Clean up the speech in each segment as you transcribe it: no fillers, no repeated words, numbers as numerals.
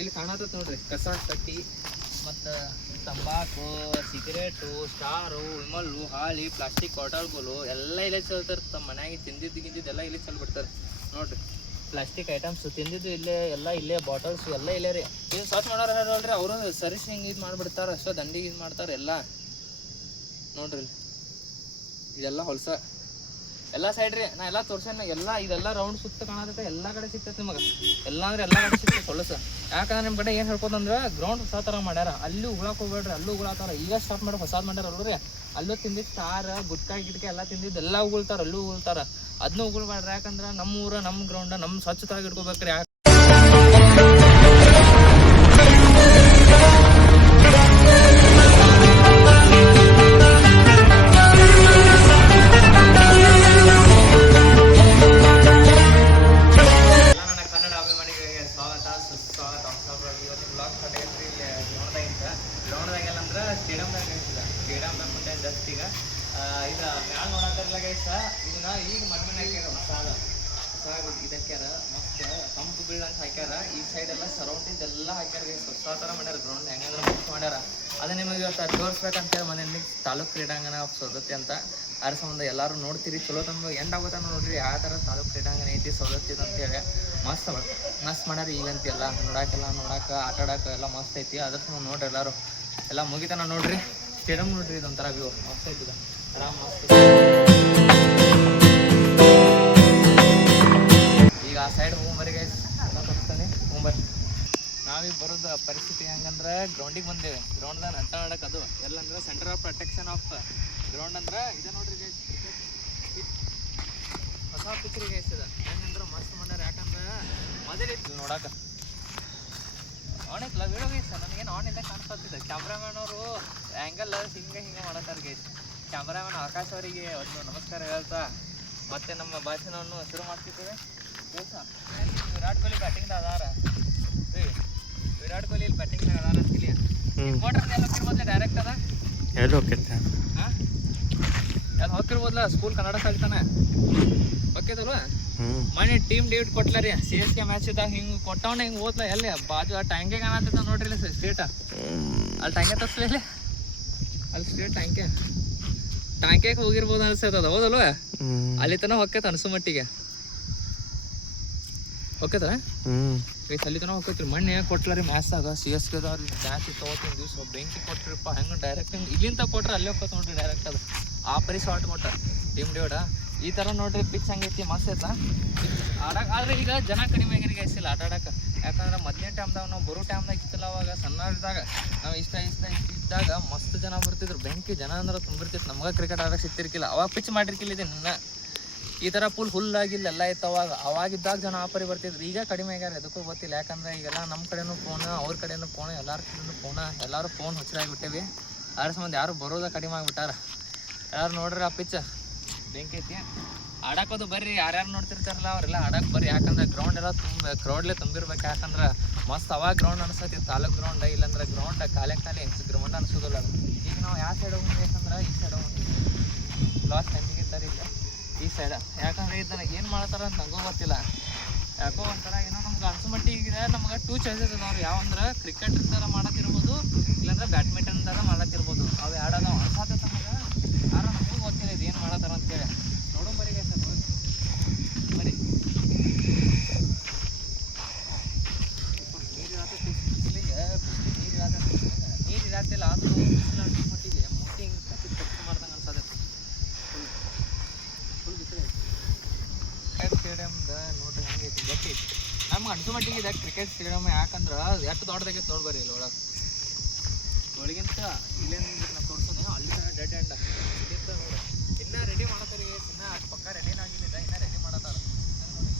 ಇಲ್ಲಿ ಕಾಣತತ್ ನೋಡ್ರಿ ಕಸ ಕಟ್ಟಿ ಮತ್ತು ತಂಬಾಕು ಸಿಗರೇಟು ಸ್ಟಾರು ಉಳ್ಮಲ್ಲು ಹಾಳಿ ಪ್ಲಾಸ್ಟಿಕ್ ಬಾಟಲ್ಗಳು ಎಲ್ಲ ಇಲ್ಲೇ ಚೆಲ್ತಾರೆ. ತಮ್ಮ ಮನ್ಯಾಗ ತಿಂದಿದ್ದೆಲ್ಲ ಇಲ್ಲೇ ಚೆಲ್ಬಿಡ್ತಾರೆ ನೋಡ್ರಿ. ಪ್ಲಾಸ್ಟಿಕ್ ಐಟಮ್ಸ್ ತಿಂದಿದ್ದು ಇಲ್ಲೇ ಎಲ್ಲ ಇಲ್ಲೇ ಬಾಟಲ್ಸ್ ಎಲ್ಲ ಇಲ್ಲೇ ರೀ. ಇದು ಸ್ವಚ್ಛ ಮಾಡೋರು ಹೇಳ್ರಿ ಅವರು ಸರಿಸಿ ಹಿಂಗೆ ಇದು ಮಾಡಿಬಿಡ್ತಾರೆ. ಅಷ್ಟೋ ದಂಡಿಗೆ ಇದು ಮಾಡ್ತಾರೆ ಎಲ್ಲ ನೋಡ್ರಿ. ಇದೆಲ್ಲ ಹೊಲಸ ಎಲ್ಲ ಸೈಡ್ ರೀ. ನಾ ಎಲ್ಲ ತೋರ್ಸೇನ ಎಲ್ಲ ಇದೆಲ್ಲ ರೌಂಡ್ ಸುತ್ತ ಕಾಣತೈತೆ. ಎಲ್ಲ ಕಡೆ ಸಿಗ್ತೈತೆ ನಿಮಗೆ. ಎಲ್ಲ ಅಂದ್ರೆ ಎಲ್ಲ ಕಡೆ ಸಿಗ್ತೈತೆ ಹೊಲಸ. ಯಾಕಂದ್ರೆ ನಿಮ್ಮ ಕಡೆ ಏನು ಹೇಳ್ಕೊತಂದ್ರೆ ಗ್ರೌಂಡ್ ಹೊಸ ಥರ ಮಾಡ್ಯಾರ. ಅಲ್ಲಿ ಉಗುಳಕ್ಕೆ ಹೋಗ್ಬೇಡ್ರಿ, ಅಲ್ಲೂ ಉಗುಳತ್ತಾರ. ಈಗ ಸ್ಟಾಪ್ ಮಾಡಿ ಹೊಸಾದ್ ಮಾಡ್ಯಾರ ಅಲ್ರಿ. ಅಲ್ಲೂ ತಿಂದಿದ್ದು ಸ್ಟಾರ್ ಗುಟ್ಕಾಯಿ ಗಿಟ್ಕಾಯಿ ಎಲ್ಲ ತಿಂದಿದ್ದು ಎಲ್ಲ ಉಗುಳ್ತಾರ, ಅಲ್ಲೂ ಉಗುಳ್ತಾರ. ಅದನ್ನೂ ಉಗುಳ್ಬೇಡ್ರಿ. ಯಾಕಂದ್ರೆ ನಮ್ಮ ಊರ ನಮ್ಮ ಗ್ರೌಂಡ್ ನಮ್ಮ ಸ್ವಚ್ಛತಾಗಿ ಇಟ್ಕೋಬೇಕ್ರಿ. ಯಾಕೆ ಸ್ಟೇಡಿಯಮ್ದಾಗ ಮುಂದೆ ಜಸ್ಟ್ ಈಗ ಇದು ಮ್ಯಾಲ ನೋಡತ್ತಾರಲ್ಲ ಗೈಸ, ಇದನ್ನ ಈಗ ಮನೆ ಹಾಕ್ಯಾರ. ಹೊಸ ಇದಕ್ಕ್ಯಾರ ಮಸ್ತ್ ತಂಪು ಬೀಳಂತ ಹಾಕ್ಯಾರ. ಈ ಸೈಡ್ ಎಲ್ಲ ಸರೌಂಡಿಂಗ್ ಎಲ್ಲ ಹಾಕ್ಯಾರ ಗೈಸ್. ಹೊಸ ಥರ ಮಾಡ್ಯಾರ ಗ್ರೌಂಡ್. ಹೆಂಗಂದ್ರೆ ಮಸ್ತ್ ಮಾಡ್ಯಾರ. ಅದು ನಿಮಗೆ ಇವತ್ತು ತೋರಿಸ್ಬೇಕಂತೇಳಿ ಮನೆಯಲ್ಲಿ ತಾಲೂಕು ಕ್ರೀಡಾಂಗಣ ಸೌದತ್ತಿ ಅಂತ. ಅದ್ರ ಸಂಬಂಧ ಎಲ್ಲರೂ ನೋಡ್ತೀರಿ. ಚಲೋ ತಮ್ಮ ಎಂಡ್ ಆಗೋತ ನೋಡ್ರಿ ಯಾವ ಥರ ತಾಲೂಕು ಕ್ರೀಡಾಂಗಣ ಐತಿ ಸೌದತ್ತಿ ಅಂತೇಳಿ. ಮಸ್ತ್ ಮಾಡ್ಯಾರ. ಈಗಂತ ಎಲ್ಲ ನೋಡಕ್ಕೆ ಆಟ ಆಡಕ್ಕೆ ಎಲ್ಲ ಮಸ್ತ್ ಐತಿ. ಅದ್ರ ಸಂಬಂಧ ನೋಡ್ರಿ ಎಲ್ಲರೂ. ಎಲ್ಲ ಮುಗಿತಾನ ನೋಡ್ರಿ. ಸ್ಟೇಡಿಯಂ ನೋಡ್ರಿ, ಇದೊಂಥರ ವ್ಯೂ ಮಸ್ತ್ ಐತಿ. ಆರಾಮ್ ಮಸ್ತ್. ಈಗ ಆ ಸೈಡ್ ಹೋಗ್ಬರಿ ಗೈಸ್, ತೋರಿಸ್ತಾನೆ ಹೋಗ್ಬರ್ರಿ. ನಾವೀಗ ಬರೋದು ಪರಿಸ್ಥಿತಿ ಹೆಂಗಂದ್ರೆ ಗ್ರೌಂಡಿಗೆ ಬಂದೇವೆ. ಗ್ರೌಂಡ್ದಾಗ ಆಟ ಆಡಕ್ಕೆ ಅದು ಎಲ್ಲಂದ್ರೆ center of protection of ground ಅಂದ್ರೆ ಇದು ನೋಡ್ರಿ ಗೈಸ್. ಹೊಸ ಪಿಕ್ಚರ್ ಗೈಸ್ ಇದು. ಹೆಂಗಂದ್ರೆ ಮಸ್ತ್ ಮಾಡ್ಯಾರ. ಯಾಕಂದ್ರೆ ಮೊದಲಿತ್ತು ನೋಡಕ್ಕೆ ಆಣಿತ್ತಲ್ಲ ವೀಡಿಯೋ ಗೈಸ್. ನನಗೇನು ಆಣಿಂದ ಕಾಣಿಸ್ತಿದ್ದೆ. ಕ್ಯಾಮ್ರಾಮ್ಯಾನ್ ಅವರು ಆ್ಯಂಗಲ್ ಹಿಂಗೆ ಮಾಡತ್ತಾರೆ ಗೈಸ್. ಕ್ಯಾಮ್ರಾಮ್ಯಾನ್ ಆಕಾಶ್ ಅವರಿಗೆ ಒಂದು ನಮಸ್ಕಾರ ಹೇಳ್ತಾ ಮತ್ತೆ ನಮ್ಮ ಭಾಷಣವನ್ನು ಶುರು ಮಾಡ್ತಿದ್ದೇವೆ ಗೈಸ. ವಿರಾಟ್ ಕೊಹ್ಲಿ ಬ್ಯಾಟಿಂಗ್ದಾಗ ಅದಾರ. ವಿರಾಟ್ ಕೊಹ್ಲಿ ಇಲ್ಲಿ ಬ್ಯಾಟಿಂಗ್ದಾಗ ಅದಾರ ಅಂತ ಇಲ್ಲಿ ಮೋಟ್ರ್ ಎಲ್ಲ ಹೋಗಿರ್ಬೋದ್ಲೆ ಡೈರೆಕ್ಟ್ ಅದ ಎಲ್ಲಿ ಹೋಗಿರ್ತ ಹಾಂ ಎಲ್ಲಿ ಹೋಗಿರ್ಬೋದ್ಲ. ಸ್ಕೂಲ್ ಕನ್ನಡ ಕಲಿತಾನೆ ಹೋಗ್ಯದಲ್ವ. ಮನೆ ಟೀಮ್ ಡೇವಿಡ್ ಕೊಟ್ಲ ರೀ. CSK ಮ್ಯಾಚ್ ಇದ್ದಾಗ ಹಿಂಗೆ ಕೊಟ್ಟವನ ಹಿಂಗೆ ಓದ್ಲ. ಎಲ್ಲಿ ಬಾಜು ಆ ಟ್ಯಾಂಕೆ ಕಾಣತ್ತ ನೋಡ್ರಿ ಇಲ್ಲಿ ಸ್ಟ್ರೇಟ. ಅಲ್ಲಿ ಟ್ಯಾಂಕೆ ತರ್ಸ್ಲಿ ಅಲ್ಲಿ ಸ್ಟ್ರೇಟ್ ಟ್ಯಾಂಕ್ಯಾಗ ಹೋಗಿರ್ಬೋದು ಅನ್ಸತ್ತದ. ಹೌದಲ್ವ. ಅಲ್ಲಿ ತನಕ ಹೊಕ್ಕೈತೆ ಅನ್ಸೋ ಮಟ್ಟಿಗೆ ಹೊಕ್ಕೈತರ ಅಲ್ಲಿ ತನಕ ಹೊಕ್ಕೈತ್ರಿ. ಮಣ್ಣೆ ಕೊಟ್ಲ ರೀ ಮ್ಯಾಚ್ದಾಗ. CSKದವ್ರು ಮ್ಯಾಚ್ ತೊಗೋತೀನಿ ದಿವ್ಸ ಬೆಂಕಿ ಕೊಟ್ರಿಪ್ಪ. ಹೆಂಗೆ ಡೈರೆಕ್ಟ್ ಹಿಂಗೆ ಇಲ್ಲಿಂದ ಕೊಟ್ರೆ ಅಲ್ಲೇ ಹೋಗ್ತದೆ ನೋಡ್ರಿ ಡೈರೆಕ್ಟ್. ಅದು ಆ ಪರಿ ಶಾರ್ಟ್ ಕೊಟ್ಟ ಟೀಮ್ ಡೇವಿಡ. ಈ ಥರ ನೋಡ್ರಿ ಪಿಚ್ ಹಂಗೈತಿ ಮಸ್ತ್ ಐತ ಆಡಕ್ಕೆ. ಆದ್ರೆ ಈಗ ಜನ ಕಡಿಮೆ ಆಗಿರಿ ಗೈಸಿಲ್ಲ ಆಟ ಆಡಕ್ಕೆ. ಯಾಕಂದ್ರೆ ಮೊದಲನೇ ಟೈಮ್ದಾಗ ನಾವು ಬರೋ ಟೈಮ್ದಾಗ ಇತ್ತಲ್ಲ, ಅವಾಗ ಸಣ್ಣದಾಗ ನಾವು ಇಷ್ಟ ಇದ್ದಾಗ ಮಸ್ತ್ ಜನ ಬರ್ತಿದ್ರು. ಬೆಂಕಿ ಜನ ಅಂದ್ರೆ ತುಂಬಿರ್ತಿತ್ತು. ನಮ್ಗೆ ಕ್ರಿಕೆಟ್ ಆಡಕ್ಕೆ ಸಿಗ್ತಿರ್ಕಿಲ್ಲ. ಅವಾಗ ಪಿಚ್ ಮಾಡಿರ್ಕಿಲ್ಲ. ಇದು ನಿನ್ನ ಈ ಥರ ಹುಲ್ಲಾಗಿಲ್ಲ ಎಲ್ಲ ಇತ್ತು ಅವಾಗಿದ್ದಾಗ ಜನ ಆಪರಿ ಬರ್ತಿದ್ರು. ಈಗ ಕಡಿಮೆ ಆಗ್ಯಾರ. ಎದಕ್ಕೂ ಗೊತ್ತಿಲ್ಲ. ಯಾಕಂದ್ರೆ ಈಗೆಲ್ಲ ನಮ್ಮ ಕಡೆನೂ ಫೋನ್, ಅವ್ರ ಕಡೆನೂ ಫೋನ್, ಎಲ್ಲರ ಕಡೆನೂ ಫೋನ್. ಎಲ್ಲರೂ ಫೋನ್ ಹುಚ್ಚರಾಗಿಬಿಟ್ಟೇವಿ. ಅದ್ರ ಸಂಬಂಧ ಯಾರು ಬರೋದ ಕಡಿಮೆ ಆಗಿಬಿಟ್ಟಾರ. ಯಾರು ನೋಡ್ರಿ ಆ ಪಿಚ್ ಬೆಂಕಿ ಐತಿ. ಆಡೋದು ಬರ್ರಿ. ಯಾರ್ಯಾರು ನೋಡ್ತಿರ್ತಾರಲ್ಲ ಅವರೆಲ್ಲ ಆಡಕ್ಕೆ ಬರ್ರಿ. ಯಾಕಂದ್ರೆ ಗ್ರೌಂಡ್ ಎಲ್ಲ ಕ್ರೌಡ್ಲೇ ತುಂಬಿರ್ಬೇಕು. ಯಾಕಂದ್ರೆ ಮಸ್ತ್ ಅವಾಗ ಗ್ರೌಂಡ್ ಅನ್ಸತಿ ತಾಲೂಕು ಗ್ರೌಂಡ್. ಇಲ್ಲಾಂದ್ರೆ ಗ್ರೌಂಡ್ ಖಾಲಿ ಗ್ರೌಂಡ್ ಅನ್ಸೋದಿಲ್ಲ. ಈಗ ನಾವು ಯಾವ ಸೈಡ್ ಹೋಗ್ಬೇಕಂದ್ರೆ ಈ ಸೈಡ್ ಹೋಗಿ ಲಾಸ್ಟ್ ಹೆಂಗಿರ್ತಾರೆ ಇಲ್ಲ ಈ ಸೈಡ್. ಯಾಕಂದ್ರೆ ಇದನ್ನ ಏನು ಮಾಡ್ತಾರ ಅಂತ ನಂಗೂ ಗೊತ್ತಿಲ್ಲ. ಯಾಕೋ ಒಂಥರ ಏನೋ ನಮ್ಗೆ ಅನ್ಸೋ ಮಟ್ಟಿಗೆ ನಮ್ಗೆ 2 ಚಾಯ್ಸಸ್ ಅದಾವ್ರಿ. ಯಾವಂದ್ರೆ ಕ್ರಿಕೆಟ್ ಥರ ಮಾಡತ್ತಿರ್ಬೋದು, ಇಲ್ಲಾಂದ್ರೆ ಬ್ಯಾಡ್ಮಿಂಟನ್ ಥರ ಮಾಡತ್ತಿರ್ಬೋದು. ಅವು ಆಡೋದು ಅನ್ಸಾತ ನಮಗೆ. ಆದ್ರೆ ನಮಗೂ ಗೊತ್ತಿಲ್ಲ ಇದು ಏನು ಮಾಡತ್ತಾರ ಅಂತೇಳಿ. ನೋಡೋ ಬರೀ ಗೈಸ್ ಬರೀ ನೀರು ಇರತ್ತಿಲ್ಲ. ಆದರೂ ಬಿಸಿಲು ಅನ್ಸೋ ಮಟ್ಟಿಗೆ ಮೂತಿ ಹಿಂಗೆ ಕಚ್ಚಿ ಮಾಡ್ದಂಗೆ ಅನ್ಸತ್ತೆ. ಫುಲ್ ಬಿಸಿಲು ಕ್ರಿಕೆಟ್ ಸ್ಟೇಡಿಯಮ್ದ ನೋಡ್ರಿ ಹೆಂಗೈತಿ ಗೊತ್ತೈತಿ. ನಮ್ಗೆ ಅನ್ಸೋ ಮಟ್ಟಿಗೆ ಇದೆ ಕ್ರಿಕೆಟ್ ಸ್ಟೇಡಿಯಮ್. ಯಾಕಂದ್ರೆ ಎಷ್ಟು ದೊಡ್ಡದಾಗೈತೆ ನೋಡ್ಬರಿ ಇಲ್ಲಿ ಒಳಗೆ. ಒಳಗಿಂತ ಇಲ್ಲೇನು ನಾವು ತೋರಿಸೋದು ಅಲ್ಲಿ ತನಕ ಡೆಡ್ ಎಂಡ್ ಇಲ್ಲಿಂದ ನೋಡಿ. ಇನ್ನೂ ರೆಡಿ ಮಾಡತ್ತಾರೆ. ಇನ್ನೂ ಅಷ್ಟು ಪಕ್ಕ ರೆಡಿನ ಆಗಿಲ್ಲ. ಇನ್ನೂ ರೆಡಿ ಮಾಡತ್ತಾರ ನೋಡಿ.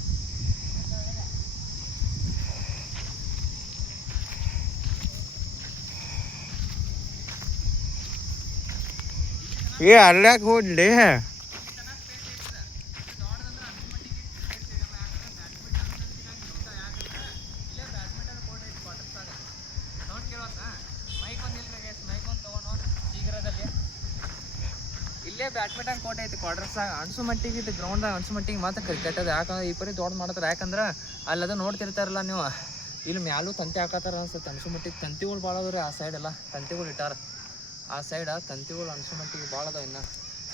ಏ ಅಲ್ಲಾಗ ಹೋಗ್ಲಿ ಇಲ್ಲೇ ಬ್ಯಾಡ್ಮಿಂಟನ್ ಕೋರ್ಟ್ ಐತಿ ಕ್ವಾರ್ಟರ್ಸಾಗ. ಅನ್ಸು ಮಟ್ಟಿಗೆ ಇದು ಗ್ರೌಂಡ್ದಾಗ ಅನ್ಸು ಮಟ್ಟಿಗೆ ಮಾತ್ರ ಕ್ರಿಕೆಟ್ ಅದು. ಯಾಕಂದ್ರೆ ಈ ಪರಿ ದೊಡ್ಡ ಮಾಡ್ತಾರೆ. ಯಾಕಂದ್ರೆ ಅಲ್ಲದು ನೋಡ್ತಿರ್ತಾರಲ್ಲ ನೀವು ಇಲ್ಲಿ ಮ್ಯಾಲೂ ತಂತಿ ಹಾಕತ್ತಾರ ಅನ್ಸುತ್ತೆ. ಅನ್ಸೋ ಮಟ್ಟಿಗೆ ತಂತಿಗಳು ಭಾಳ ಅದಾವ ರೀ ಆ ಸೈಡ್ ಎಲ್ಲ. ತಂತಿಗಳು ಇಟ್ಟಾರ ಆ ಸೈಡ. ತಂತಿಗಳು ಅನ್ಸೋ ಮಟ್ಟಿಗೆ ಭಾಳ ಅದಾವ. ಇನ್ನು